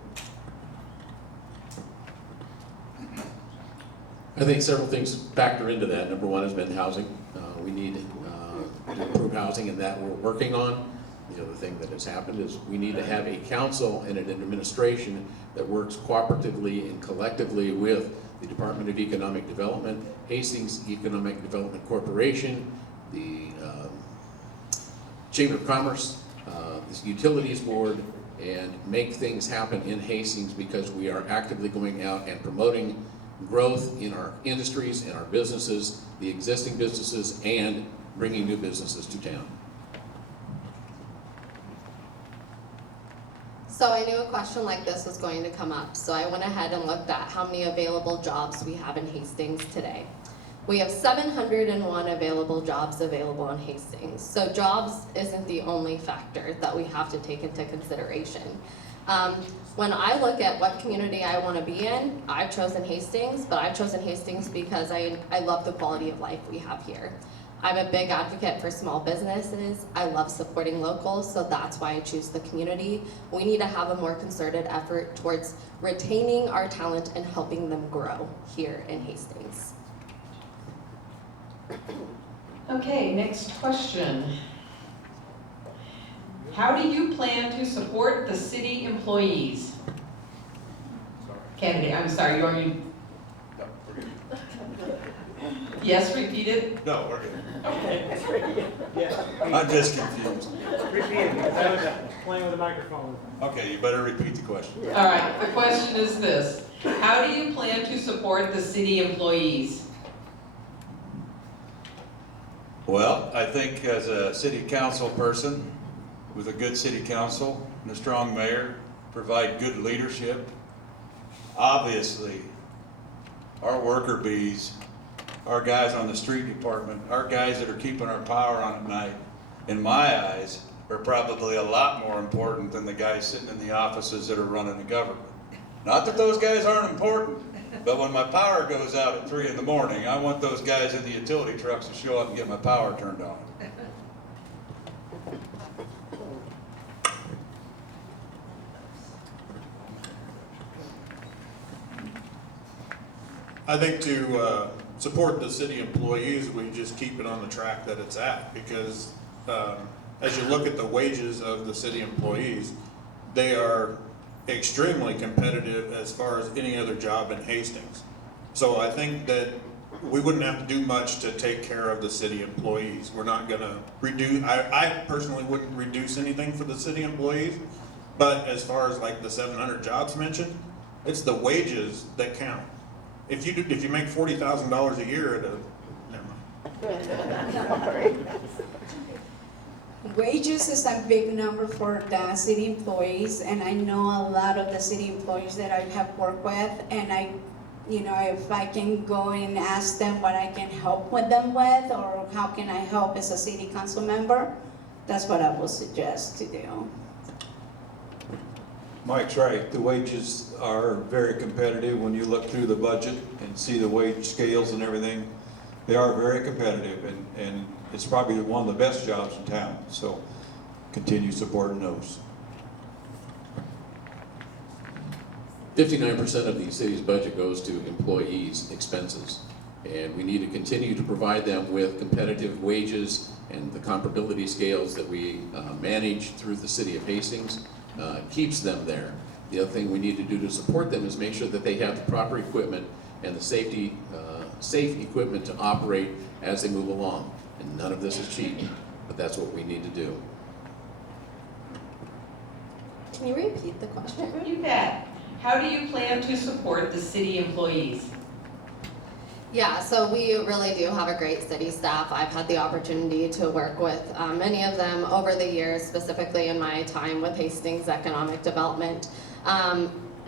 I think several things factor into that. Number one has been housing. We need to improve housing, and that we're working on. The other thing that has happened is we need to have a council and an administration that works cooperatively and collectively with the Department of Economic Development, Hastings Economic Development Corporation, the Chamber of Commerce, the Utilities Board, and make things happen in Hastings, because we are actively going out and promoting growth in our industries and our businesses, the existing businesses, and bringing new businesses to town. So I knew a question like this was going to come up, so I went ahead and looked at how many available jobs we have in Hastings today. We have 701 available jobs available in Hastings. So jobs isn't the only factor that we have to take into consideration. When I look at what community I want to be in, I've chosen Hastings, but I've chosen Hastings because I love the quality of life we have here. I'm a big advocate for small businesses. I love supporting locals, so that's why I choose the community. We need to have a more concerted effort towards retaining our talent and helping them grow here in Hastings. Okay, next question. How do you plan to support the city employees? Candidate, I'm sorry, you want me? No, we're good. Yes, repeat it. No, we're good. Okay. I'm just confused. Repeat it, because I was playing with a microphone. Okay, you better repeat the question. All right, the question is this. How do you plan to support the city employees? Well, I think as a city council person, with a good city council and a strong mayor, provide good leadership. Obviously, our worker bees, our guys on the street department, our guys that are keeping our power on at night, in my eyes, are probably a lot more important than the guys sitting in the offices that are running the government. Not that those guys aren't important, but when my power goes out at 3 in the morning, I want those guys in the utility trucks to show up and get my power turned on. I think to support the city employees, we just keep it on the track that it's at, because as you look at the wages of the city employees, they are extremely competitive as far as any other job in Hastings. So I think that we wouldn't have to do much to take care of the city employees. We're not gonna reduce, I personally wouldn't reduce anything for the city employees, but as far as like the 700 jobs mentioned, it's the wages that count. If you make $40,000 a year, never mind. Wages is a big number for the city employees, and I know a lot of the city employees that I have worked with, and if I can go and ask them what I can help with them with, or how can I help as a city council member, that's what I would suggest to do. Mike's right, the wages are very competitive when you look through the budget and see the wage scales and everything. They are very competitive, and it's probably one of the best jobs in town, so continue supporting those. 59% of the city's budget goes to employees' expenses, and we need to continue to provide them with competitive wages and the comparability scales that we manage through the city of Hastings. Keeps them there. The other thing we need to do to support them is make sure that they have the proper equipment and the safe equipment to operate as they move along. And none of this is cheap, but that's what we need to do. Can you repeat the question? You bet. How do you plan to support the city employees? Yeah, so we really do have a great city staff. I've had the opportunity to work with many of them over the years, specifically in my time with Hastings Economic Development.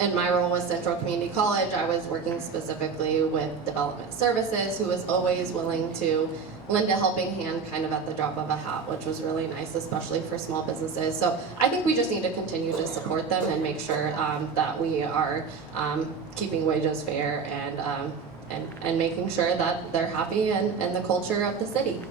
in my role with Central Community College, I was working specifically with development services, who was always willing to lend a helping hand kind of at the drop of a hat, which was really nice, especially for small businesses. So I think we just need to continue to support them and make sure that we are keeping wages fair and making sure that they're happy and the culture of the city.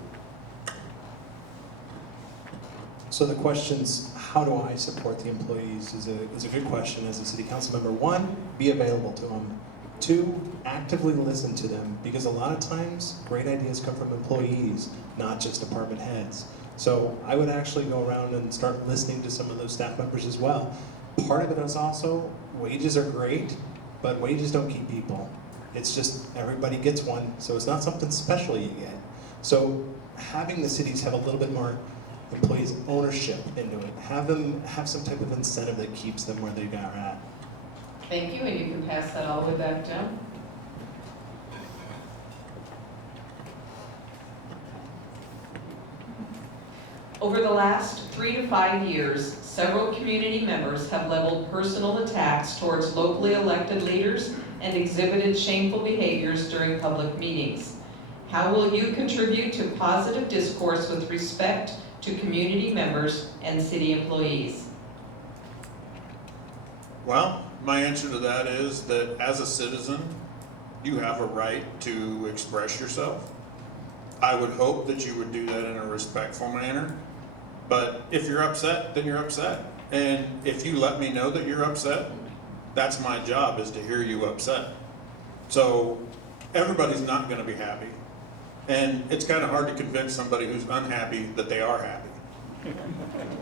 So the questions, how do I support the employees is a good question as a city council member. One, be available to them. Two, actively listen to them, because a lot of times great ideas come from employees, not just department heads. So I would actually go around and start listening to some of those staff members as well. Part of it is also, wages are great, but wages don't keep people. It's just everybody gets one, so it's not something special you get. So having the cities have a little bit more employees' ownership into it, have them have some type of incentive that keeps them where they are at. Thank you, and you can pass that all the way back down. Over the last 3 to 5 years, several community members have leveled personal attacks towards locally elected leaders and exhibited shameful behaviors during public meetings. How will you contribute to positive discourse with respect to community members and city employees? Well, my answer to that is that as a citizen, you have a right to express yourself. I would hope that you would do that in a respectful manner. But if you're upset, then you're upset. And if you let me know that you're upset, that's my job, is to hear you upset. So everybody's not going to be happy. And it's kind of hard to convince somebody who's unhappy that they are happy.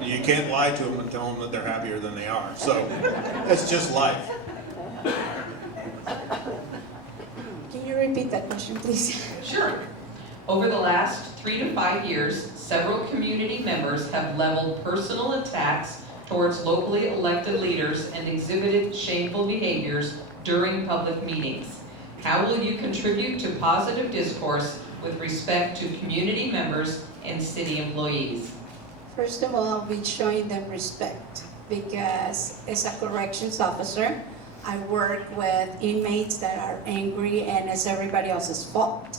You can't lie to them and tell them that they're happier than they are. So it's just life. Can you repeat that question, please? Sure. Over the last 3 to 5 years, several community members have leveled personal attacks towards locally elected leaders and exhibited shameful behaviors during public meetings. How will you contribute to positive discourse with respect to community members and city employees? First of all, I'll be showing them respect, because as a corrections officer, I work with inmates that are angry and it's everybody else's fault,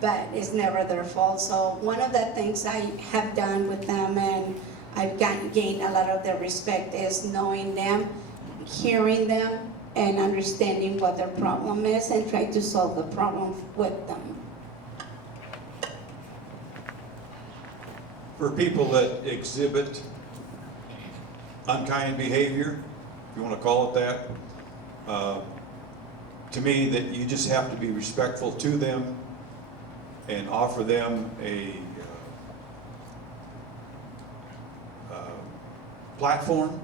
but it's never their fault. So one of the things I have done with them, and I've gained a lot of their respect, is knowing them, hearing them, and understanding what their problem is and try to solve the problem with them. For people that exhibit unkind behavior, if you want to call it that, to me, that you just have to be respectful to them and offer them a platform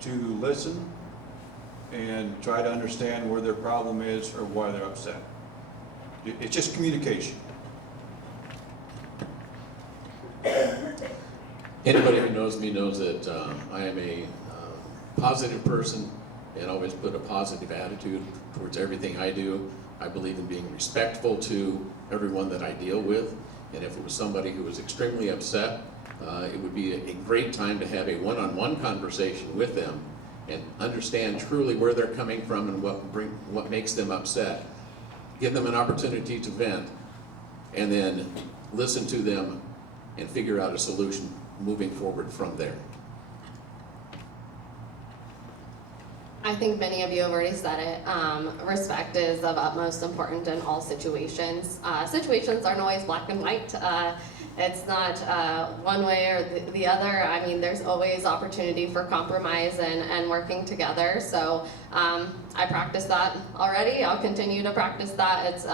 to listen and try to understand where their problem is or why they're upset. It's just communication. Anybody who knows me knows that I am a positive person and always put a positive attitude towards everything I do. I believe in being respectful to everyone that I deal with. And if it was somebody who was extremely upset, it would be a great time to have a one-on-one conversation with them and understand truly where they're coming from and what makes them upset. Give them an opportunity to vent, and then listen to them and figure out a solution moving forward from there. I think many of you have already said it. Respect is of utmost importance in all situations. Situations aren't always black and white. It's not one way or the other. I mean, there's always opportunity for compromise and working together. So I practice that already. I'll continue to practice that. It's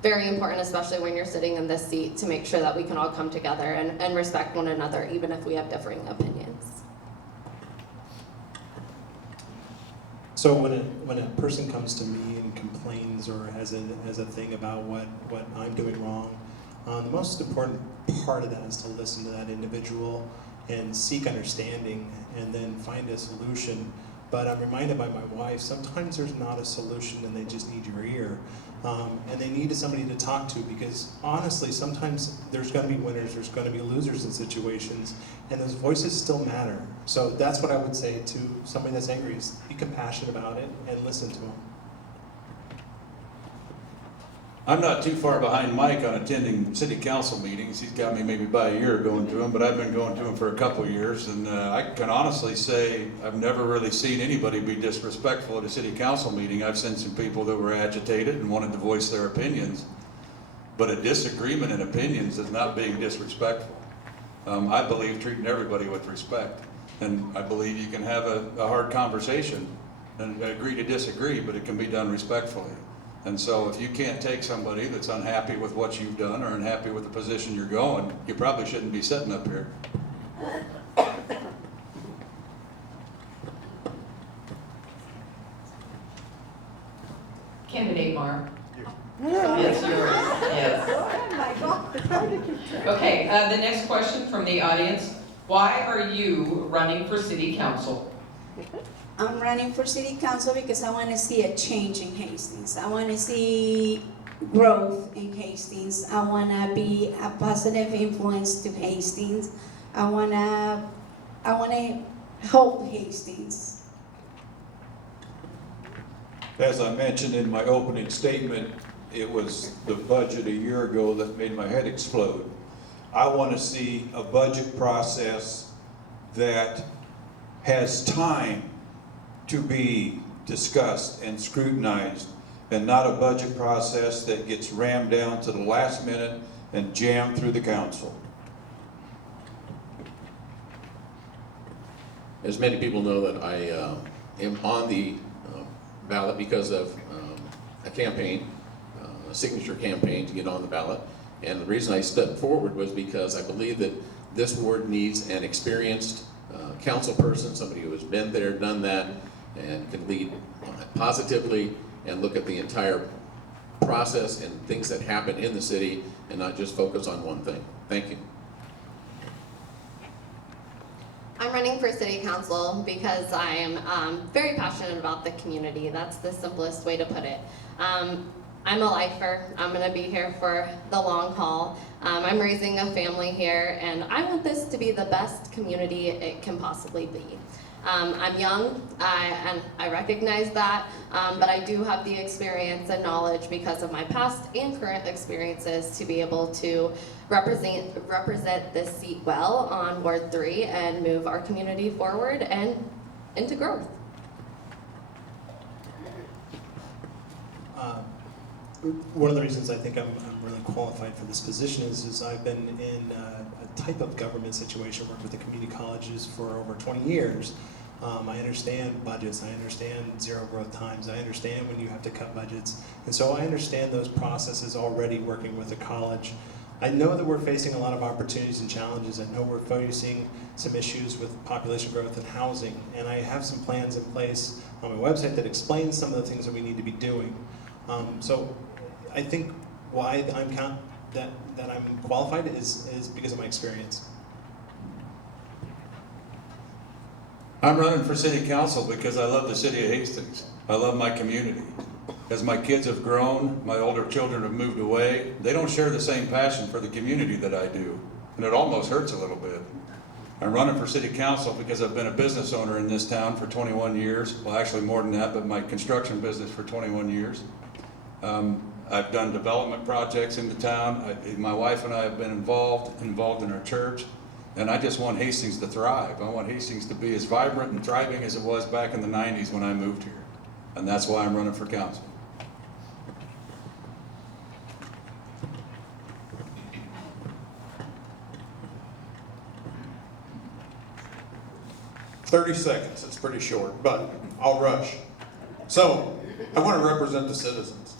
very important, especially when you're sitting in this seat, to make sure that we can all come together and respect one another, even if we have differing opinions. So when a person comes to me and complains or has a thing about what I'm doing wrong, the most important part of that is to listen to that individual and seek understanding and then find a solution But I'm reminded by my wife, sometimes there's not a solution and they just need your ear. And they need somebody to talk to, because honestly, sometimes there's going to be winners, there's going to be losers in situations, and those voices still matter. So that's what I would say to somebody that's angry, is be compassionate about it and listen to them. I'm not too far behind Mike on attending city council meetings. He's got me maybe by a year going to them, but I've been going to them for a couple of years. And I can honestly say I've never really seen anybody be disrespectful at a city council meeting. I've seen some people that were agitated and wanted to voice their opinions. But a disagreement in opinions is not being disrespectful. I believe treating everybody with respect. And I believe you can have a hard conversation and agree to disagree, but it can be done respectfully. And so if you can't take somebody that's unhappy with what you've done or unhappy with the position you're going, you probably shouldn't be sitting up here. Candidate Mark. Yes, yours, yes. Okay, the next question from the audience. Why are you running for city council? I'm running for city council because I want to see a change in Hastings. I want to see growth in Hastings. I want to be a positive influence to Hastings. I want to help Hastings. As I mentioned in my opening statement, it was the budget a year ago that made my head explode. I want to see a budget process that has time to be discussed and scrutinized, and not a budget process that gets rammed down to the last minute and jammed through the council. As many people know, that I am on the ballot because of a campaign, a signature campaign to get on the ballot. And the reason I stepped forward was because I believe that this ward needs an experienced council person, somebody who has been there, done that, and can lead positively and look at the entire process and things that happen in the city and not just focus on one thing. Thank you. I'm running for city council because I am very passionate about the community. That's the simplest way to put it. I'm a lifer. I'm going to be here for the long haul. I'm raising a family here, and I want this to be the best community it can possibly be. I'm young, and I recognize that, but I do have the experience and knowledge because of my past and current experiences to be able to represent this seat well on Ward 3 and move our community forward and into growth. One of the reasons I think I'm really qualified for this position is I've been in a type of government situation, worked with the community colleges for over 20 years. I understand budgets, I understand zero growth times, I understand when you have to cut budgets, and so I understand those processes already working with the college. I know that we're facing a lot of opportunities and challenges. I know we're facing some issues with population growth and housing, and I have some plans in place on my website that explains some of the things that we need to be doing. So I think why that I'm qualified is because of my experience. I'm running for city council because I love the city of Hastings. I love my community. As my kids have grown, my older children have moved away, they don't share the same passion for the community that I do, and it almost hurts a little bit. I'm running for city council because I've been a business owner in this town for 21 years. Well, actually more than that, but my construction business for 21 years. I've done development projects in the town. My wife and I have been involved in our church, and I just want Hastings to thrive. I want Hastings to be as vibrant and thriving as it was back in the 90s when I moved here, and that's why I'm running for council. "30 seconds, it's pretty short, but I'll rush. So, I want to represent the citizens.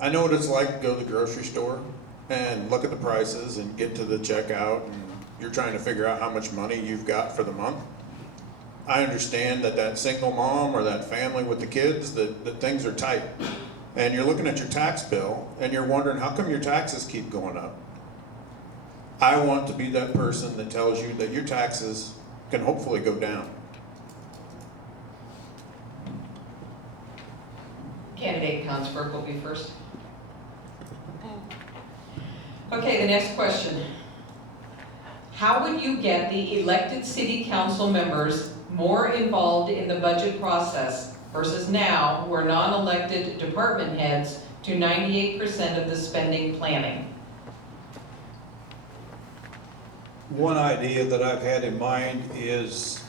I know what it's like to go to the grocery store and look at the prices and get to the checkout, and you're trying to figure out how much money you've got for the month. I understand that single mom or that family with the kids, that things are tight. And you're looking at your tax bill and you're wondering, how come your taxes keep going up? I want to be that person that tells you that your taxes can hopefully go down. Okay, Councilor will be first. Okay, the next question. How would you get the elected city council members more involved in the budget process versus now, where non-elected department heads do 98% of the spending planning? One idea that I've had in mind is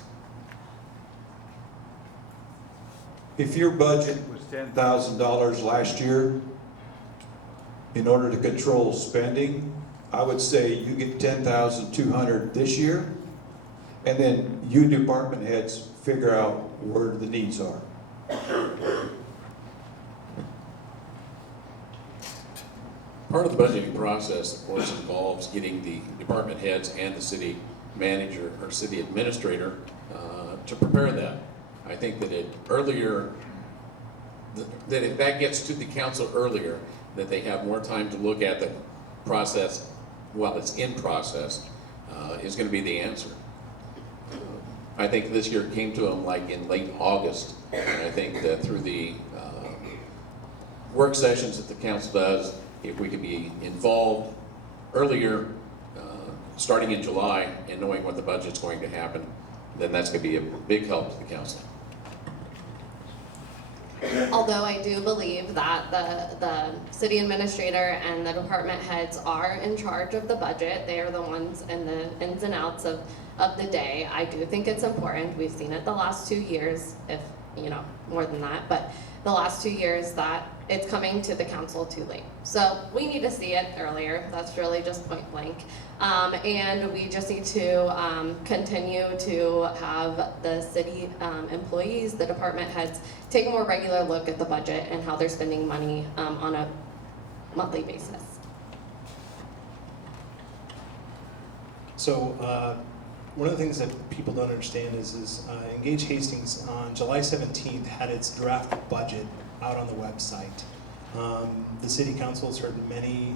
if your budget was $10,000 last year, in order to control spending, I would say you get $10,200 this year, and then you department heads figure out where the needs are. Part of the budgeting process, of course, involves getting the department heads and the city manager or city administrator to prepare that. I think that that gets to the council earlier, that they have more time to look at the process while it's in process, is going to be the answer. I think this year it came to them like in late August, and I think that through the work sessions that the council does, if we can be involved earlier, starting in July, and knowing what the budget's going to happen, then that's going to be a big help to the council. Although I do believe that the city administrator and the department heads are in charge of the budget, they are the ones in the ins and outs of the day. I do think it's important. We've seen it the last 2 years, if more than that, but the last 2 years that it's coming to the council too late. So we need to see it earlier. That's really just point blank. And we just need to continue to have the city employees, the department heads, take a more regular look at the budget and how they're spending money on a monthly basis. So one of the things that people don't understand is Engage Hastings on July 17th had its draft budget out on the website. The city council has heard many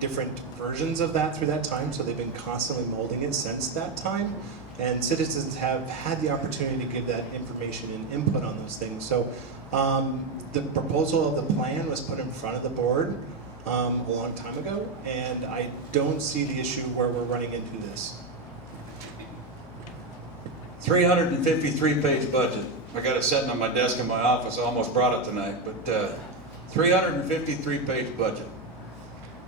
different versions of that through that time, so they've been constantly molding it since that time. And citizens have had the opportunity to give that information and input on those things. So the proposal of the plan was put in front of the board a long time ago, and I don't see the issue where we're running into this. 353-page budget. I got it sitting on my desk in my office. I almost brought it tonight, but 353-page budget.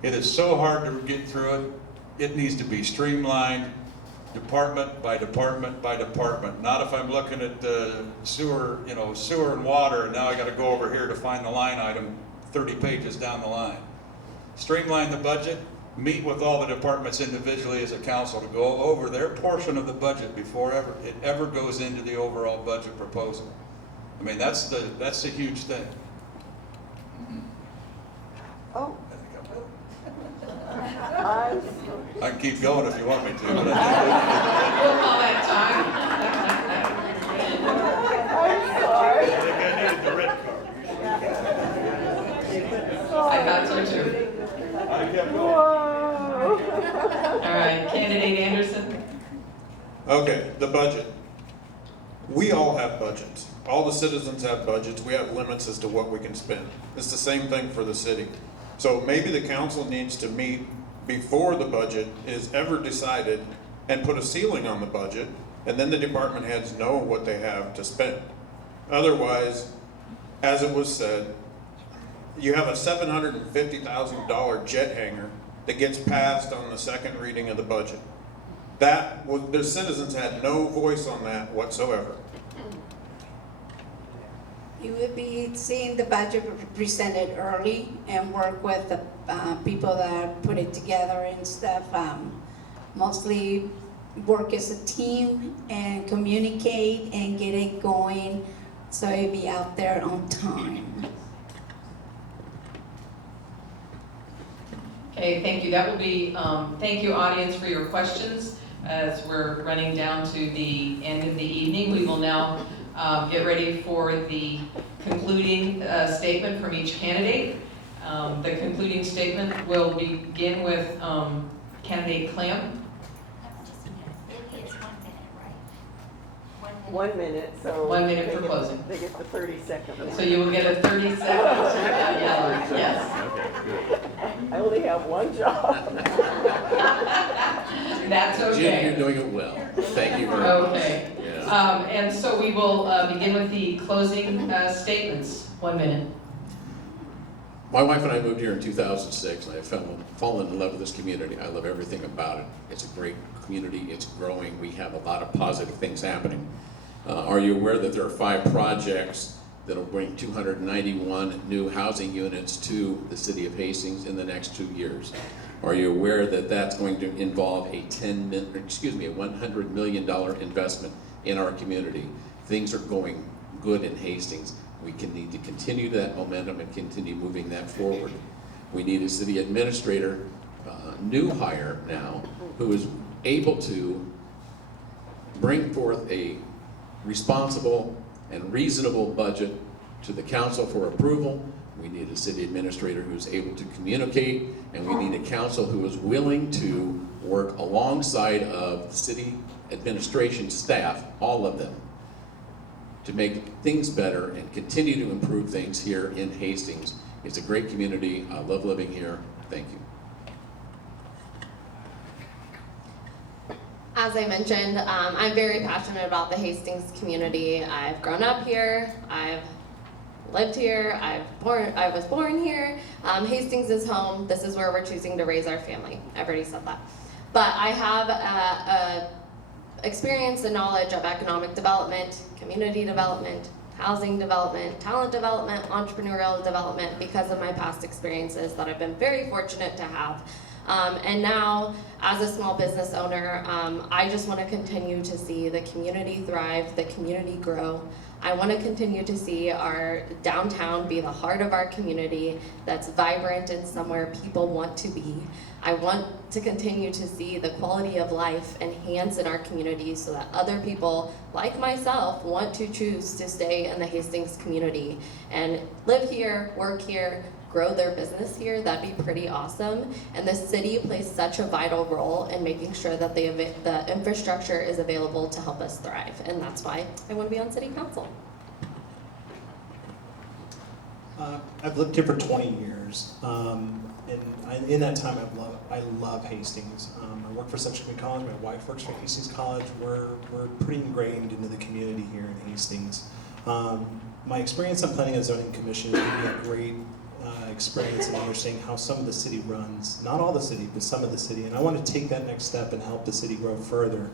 It is so hard to get through it. It needs to be streamlined, department by department by department. Not if I'm looking at sewer, sewer and water, and now I got to go over here to find the line item 30 pages down the line. Streamline the budget. Meet with all the departments individually as a council to go over their portion of the budget before it ever goes into the overall budget proposal. I mean, that's the huge thing. Oh. I can keep going if you want me to. But We'll call that I think I needed the red card. I thought so too. I kept going. All right, Candidate Anderson. Okay, the budget. We all have budgets. All the citizens have budgets. We have limits as to what we can spend. It's the same thing for the city. So maybe the council needs to meet before the budget is ever decided and put a ceiling on the budget, and then the department heads know what they have to spend. Otherwise, as it was said, you have a $750,000 jet hangar that gets passed on the second reading of the budget. The citizens had no voice on that whatsoever. You will be seeing the budget presented early and work with the people that put it together and stuff. Mostly work as a team and communicate and get it going so it'll be out there on time. Okay, thank you. That will be, thank you audience for your questions. As we're running down to the end of the evening, we will now get ready for the concluding statement from each candidate. The concluding statement will begin with Candidate Clem. Just a minute. Maybe it's 1 minute, right? 1 1 minute, so. 1 minute for they get- closing. They get the 30-second one. So you will get a 30 second yellow, yes. I only have one job. That's Jim, you're okay. doing it well. Thank you very much. Okay. Yeah. And so we will begin with the closing statements. 1 minute. My wife and I moved here in 2006, and I have fallen in love with this community. I love everything about it. It's a great community. It's growing. We have a lot of positive things happening. Are you aware that there are 5 projects that will bring 291 new housing units to the city of Hastings in the next 2 years? Are you aware that that's going to involve a $100 million investment in our community? Things are going good in Hastings. We need to continue that momentum and continue moving that forward. We need a city administrator, new hire now, who is able to bring forth a responsible and reasonable budget to the council for approval. We need a city administrator who's able to communicate, and we need a council who is willing to work alongside of the city administration staff, all of them, to make things better and continue to improve things here in Hastings. It's a great community. I love living here. Thank you. As I mentioned, I'm very passionate about the Hastings community. I've grown up here. I've lived here. I was born here. Hastings is home. This is where we're choosing to raise our family. I've already said that. But I have a experience and knowledge of economic development, community development, housing development, talent development, entrepreneurial development because of my past experiences that I've been very fortunate to have. And now, as a small business owner, I just want to continue to see the community thrive, the community grow. I want to continue to see our downtown be the heart of our community that's vibrant and somewhere people want to be. I want to continue to see the quality of life enhance in our community so that other people, like myself, want to choose to stay in the Hastings community and live here, work here, grow their business here. That'd be pretty awesome. And the city plays such a vital role in making sure that the infrastructure is available to help us thrive. And that's why I want to be on city council. I've lived here for 20 years, and in that time I love Hastings. I work for Central Community College. My wife works for Hastings College. We're pretty ingrained into the community here in Hastings. My experience on Planning and Zoning Commission gave me a great experience in understanding how some of the city runs. Not all the city, but some of the city. And I want to take that next step and help the city grow further.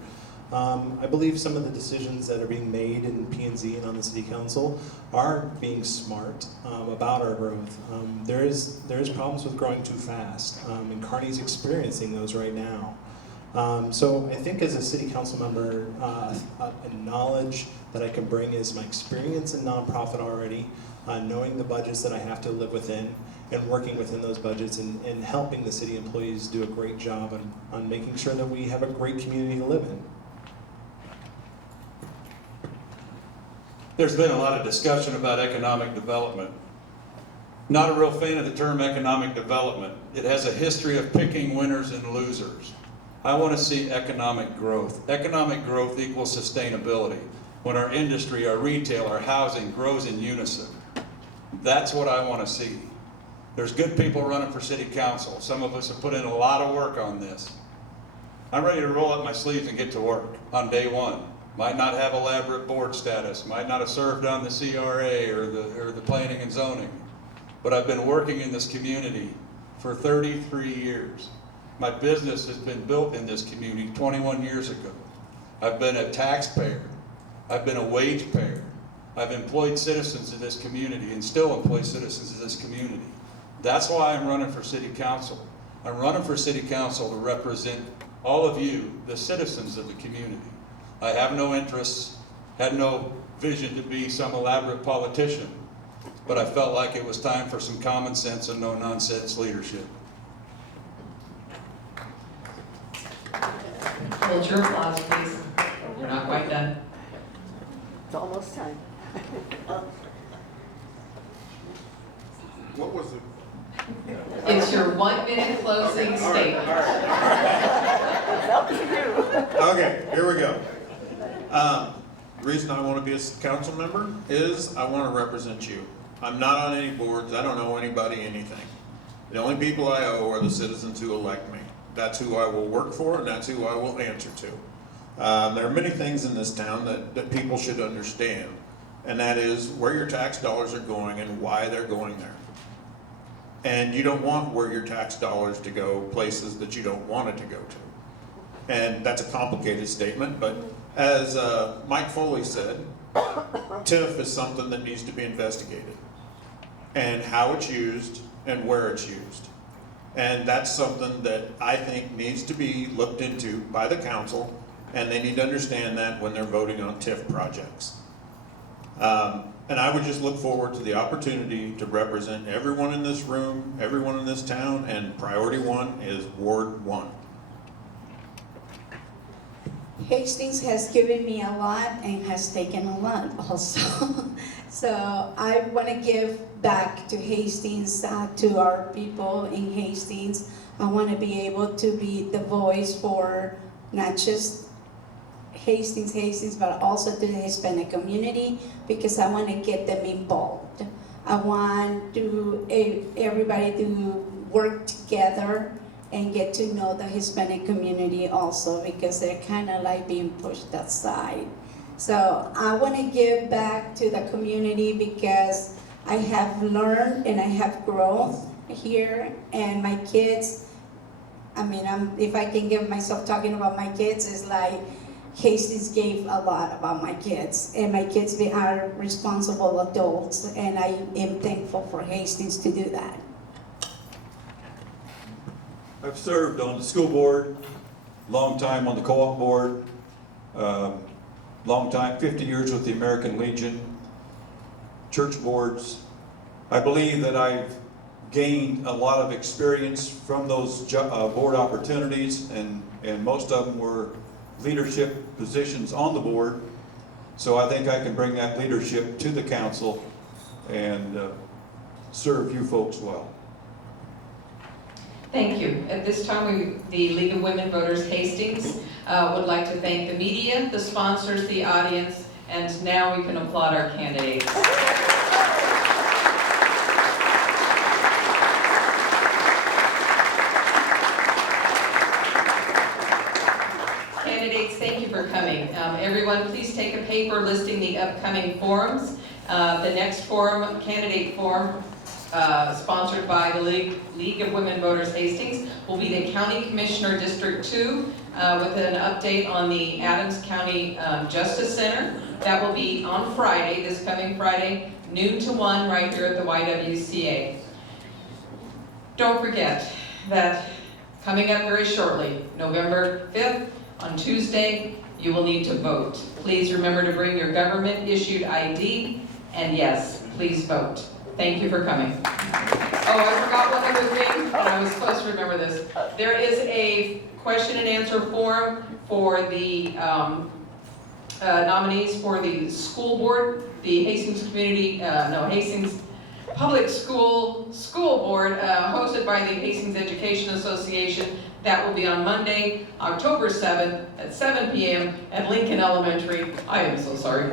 I believe some of the decisions that are being made in P&Z and on the City Council are being smart about our growth. There is problems with growing too fast, and Kearney's experiencing those right now. So I think as a City Council member, a knowledge that I can bring is my experience in nonprofit already, knowing the budgets that I have to live within, and working within those budgets and helping the city employees do a great job on making sure that we have a great community to live in. There's been a lot of discussion about economic development. Not a real fan of the term economic development. It has a history of picking winners and losers. I want to see economic growth. Economic growth equals sustainability. When our industry, our retail, our housing grows in unison. That's what I want to see. There's good people running for city council. Some of us have put in a lot of work on this. I'm ready to roll up my sleeves and get to work on day one. Might not have elaborate board status, might not have served on the CRA or the planning and zoning, but I've been working in this community for 33 years. My business has been built in this community 21 years ago. I've been a taxpayer. I've been a wage payer. I've employed citizens of this community and still employ citizens of this community. That's why I'm running for city council. I'm running for city council to represent all of you, the citizens of the community. I have no interests, had no vision to be some elaborate politician, but I felt like it was time for some common sense and no-nonsense leadership. Hold your applause, please. We're not quite done. It's almost time. What was it? It's your 1 minute closing statement. It's up to you. Okay, here we go. The reason I want to be a council member is I want to represent you. I'm not on any boards, I don't owe anybody anything. The only people I owe are the citizens who elect me. That's who I will work for and that's who I will answer to. There are many things in this town that people should understand, and that is where your tax dollars are going and why they're going there. And you don't want where your tax dollars to go places that you don't want it to go to. And that's a complicated statement, but as Mike Foley said, TIF is something that needs to be investigated. And how it's used and where it's used. And that's something that I think needs to be looked into by the council, and they need to understand that when they're voting on TIF projects. And I would just look forward to the opportunity to represent everyone in this room, everyone in this town, and priority one is Ward 1. Hastings has given me a lot and has taken a lot also. So I want to give back to Hastings, to our people in Hastings. I want to be able to be the voice for not just Hastings, but also to the Hispanic community, because I want to get them involved. I want everybody to work together and get to know the Hispanic community also, because they're kind of like being pushed aside. So I want to give back to the community because I have learned and I have growth here, and my kids, I mean, if I can give myself talking about my kids, it's like Hastings gave a lot about my kids, and my kids are responsible adults, and I am thankful for Hastings to do that. I've served on the school board, long time on the co-op board, long time, 50 years with the American Legion, church boards. I believe that I've gained a lot of experience from those board opportunities, and most of them were leadership positions on the board. So I think I can bring that leadership to the council and serve you folks well. Thank you. At this time, the League of Women Voters Hastings would like to thank the media, the sponsors, the audience, and now we can applaud our candidates. Candidates, thank you for coming. Everyone, please take a paper listing the upcoming forums. The next forum, candidate forum, sponsored by the League of Women Voters Hastings, will be the County Commissioner District 2 with an update on the Adams County Justice Center. That will be on Friday, this coming Friday, noon to 1, right here at the YWCA. Don't forget that coming up very shortly, November 5th, on Tuesday, you will need to vote. Please remember to bring your government-issued ID, and yes, please vote. Thank you for coming. Oh, I forgot one other thing, and I was supposed to remember this. There is a question and answer form for the nominees for the school board, the Hastings Hastings Public School Board, hosted by the Hastings Education Association. That will be on Monday, October 7th at 7 p.m. at Lincoln Elementary. I am so sorry.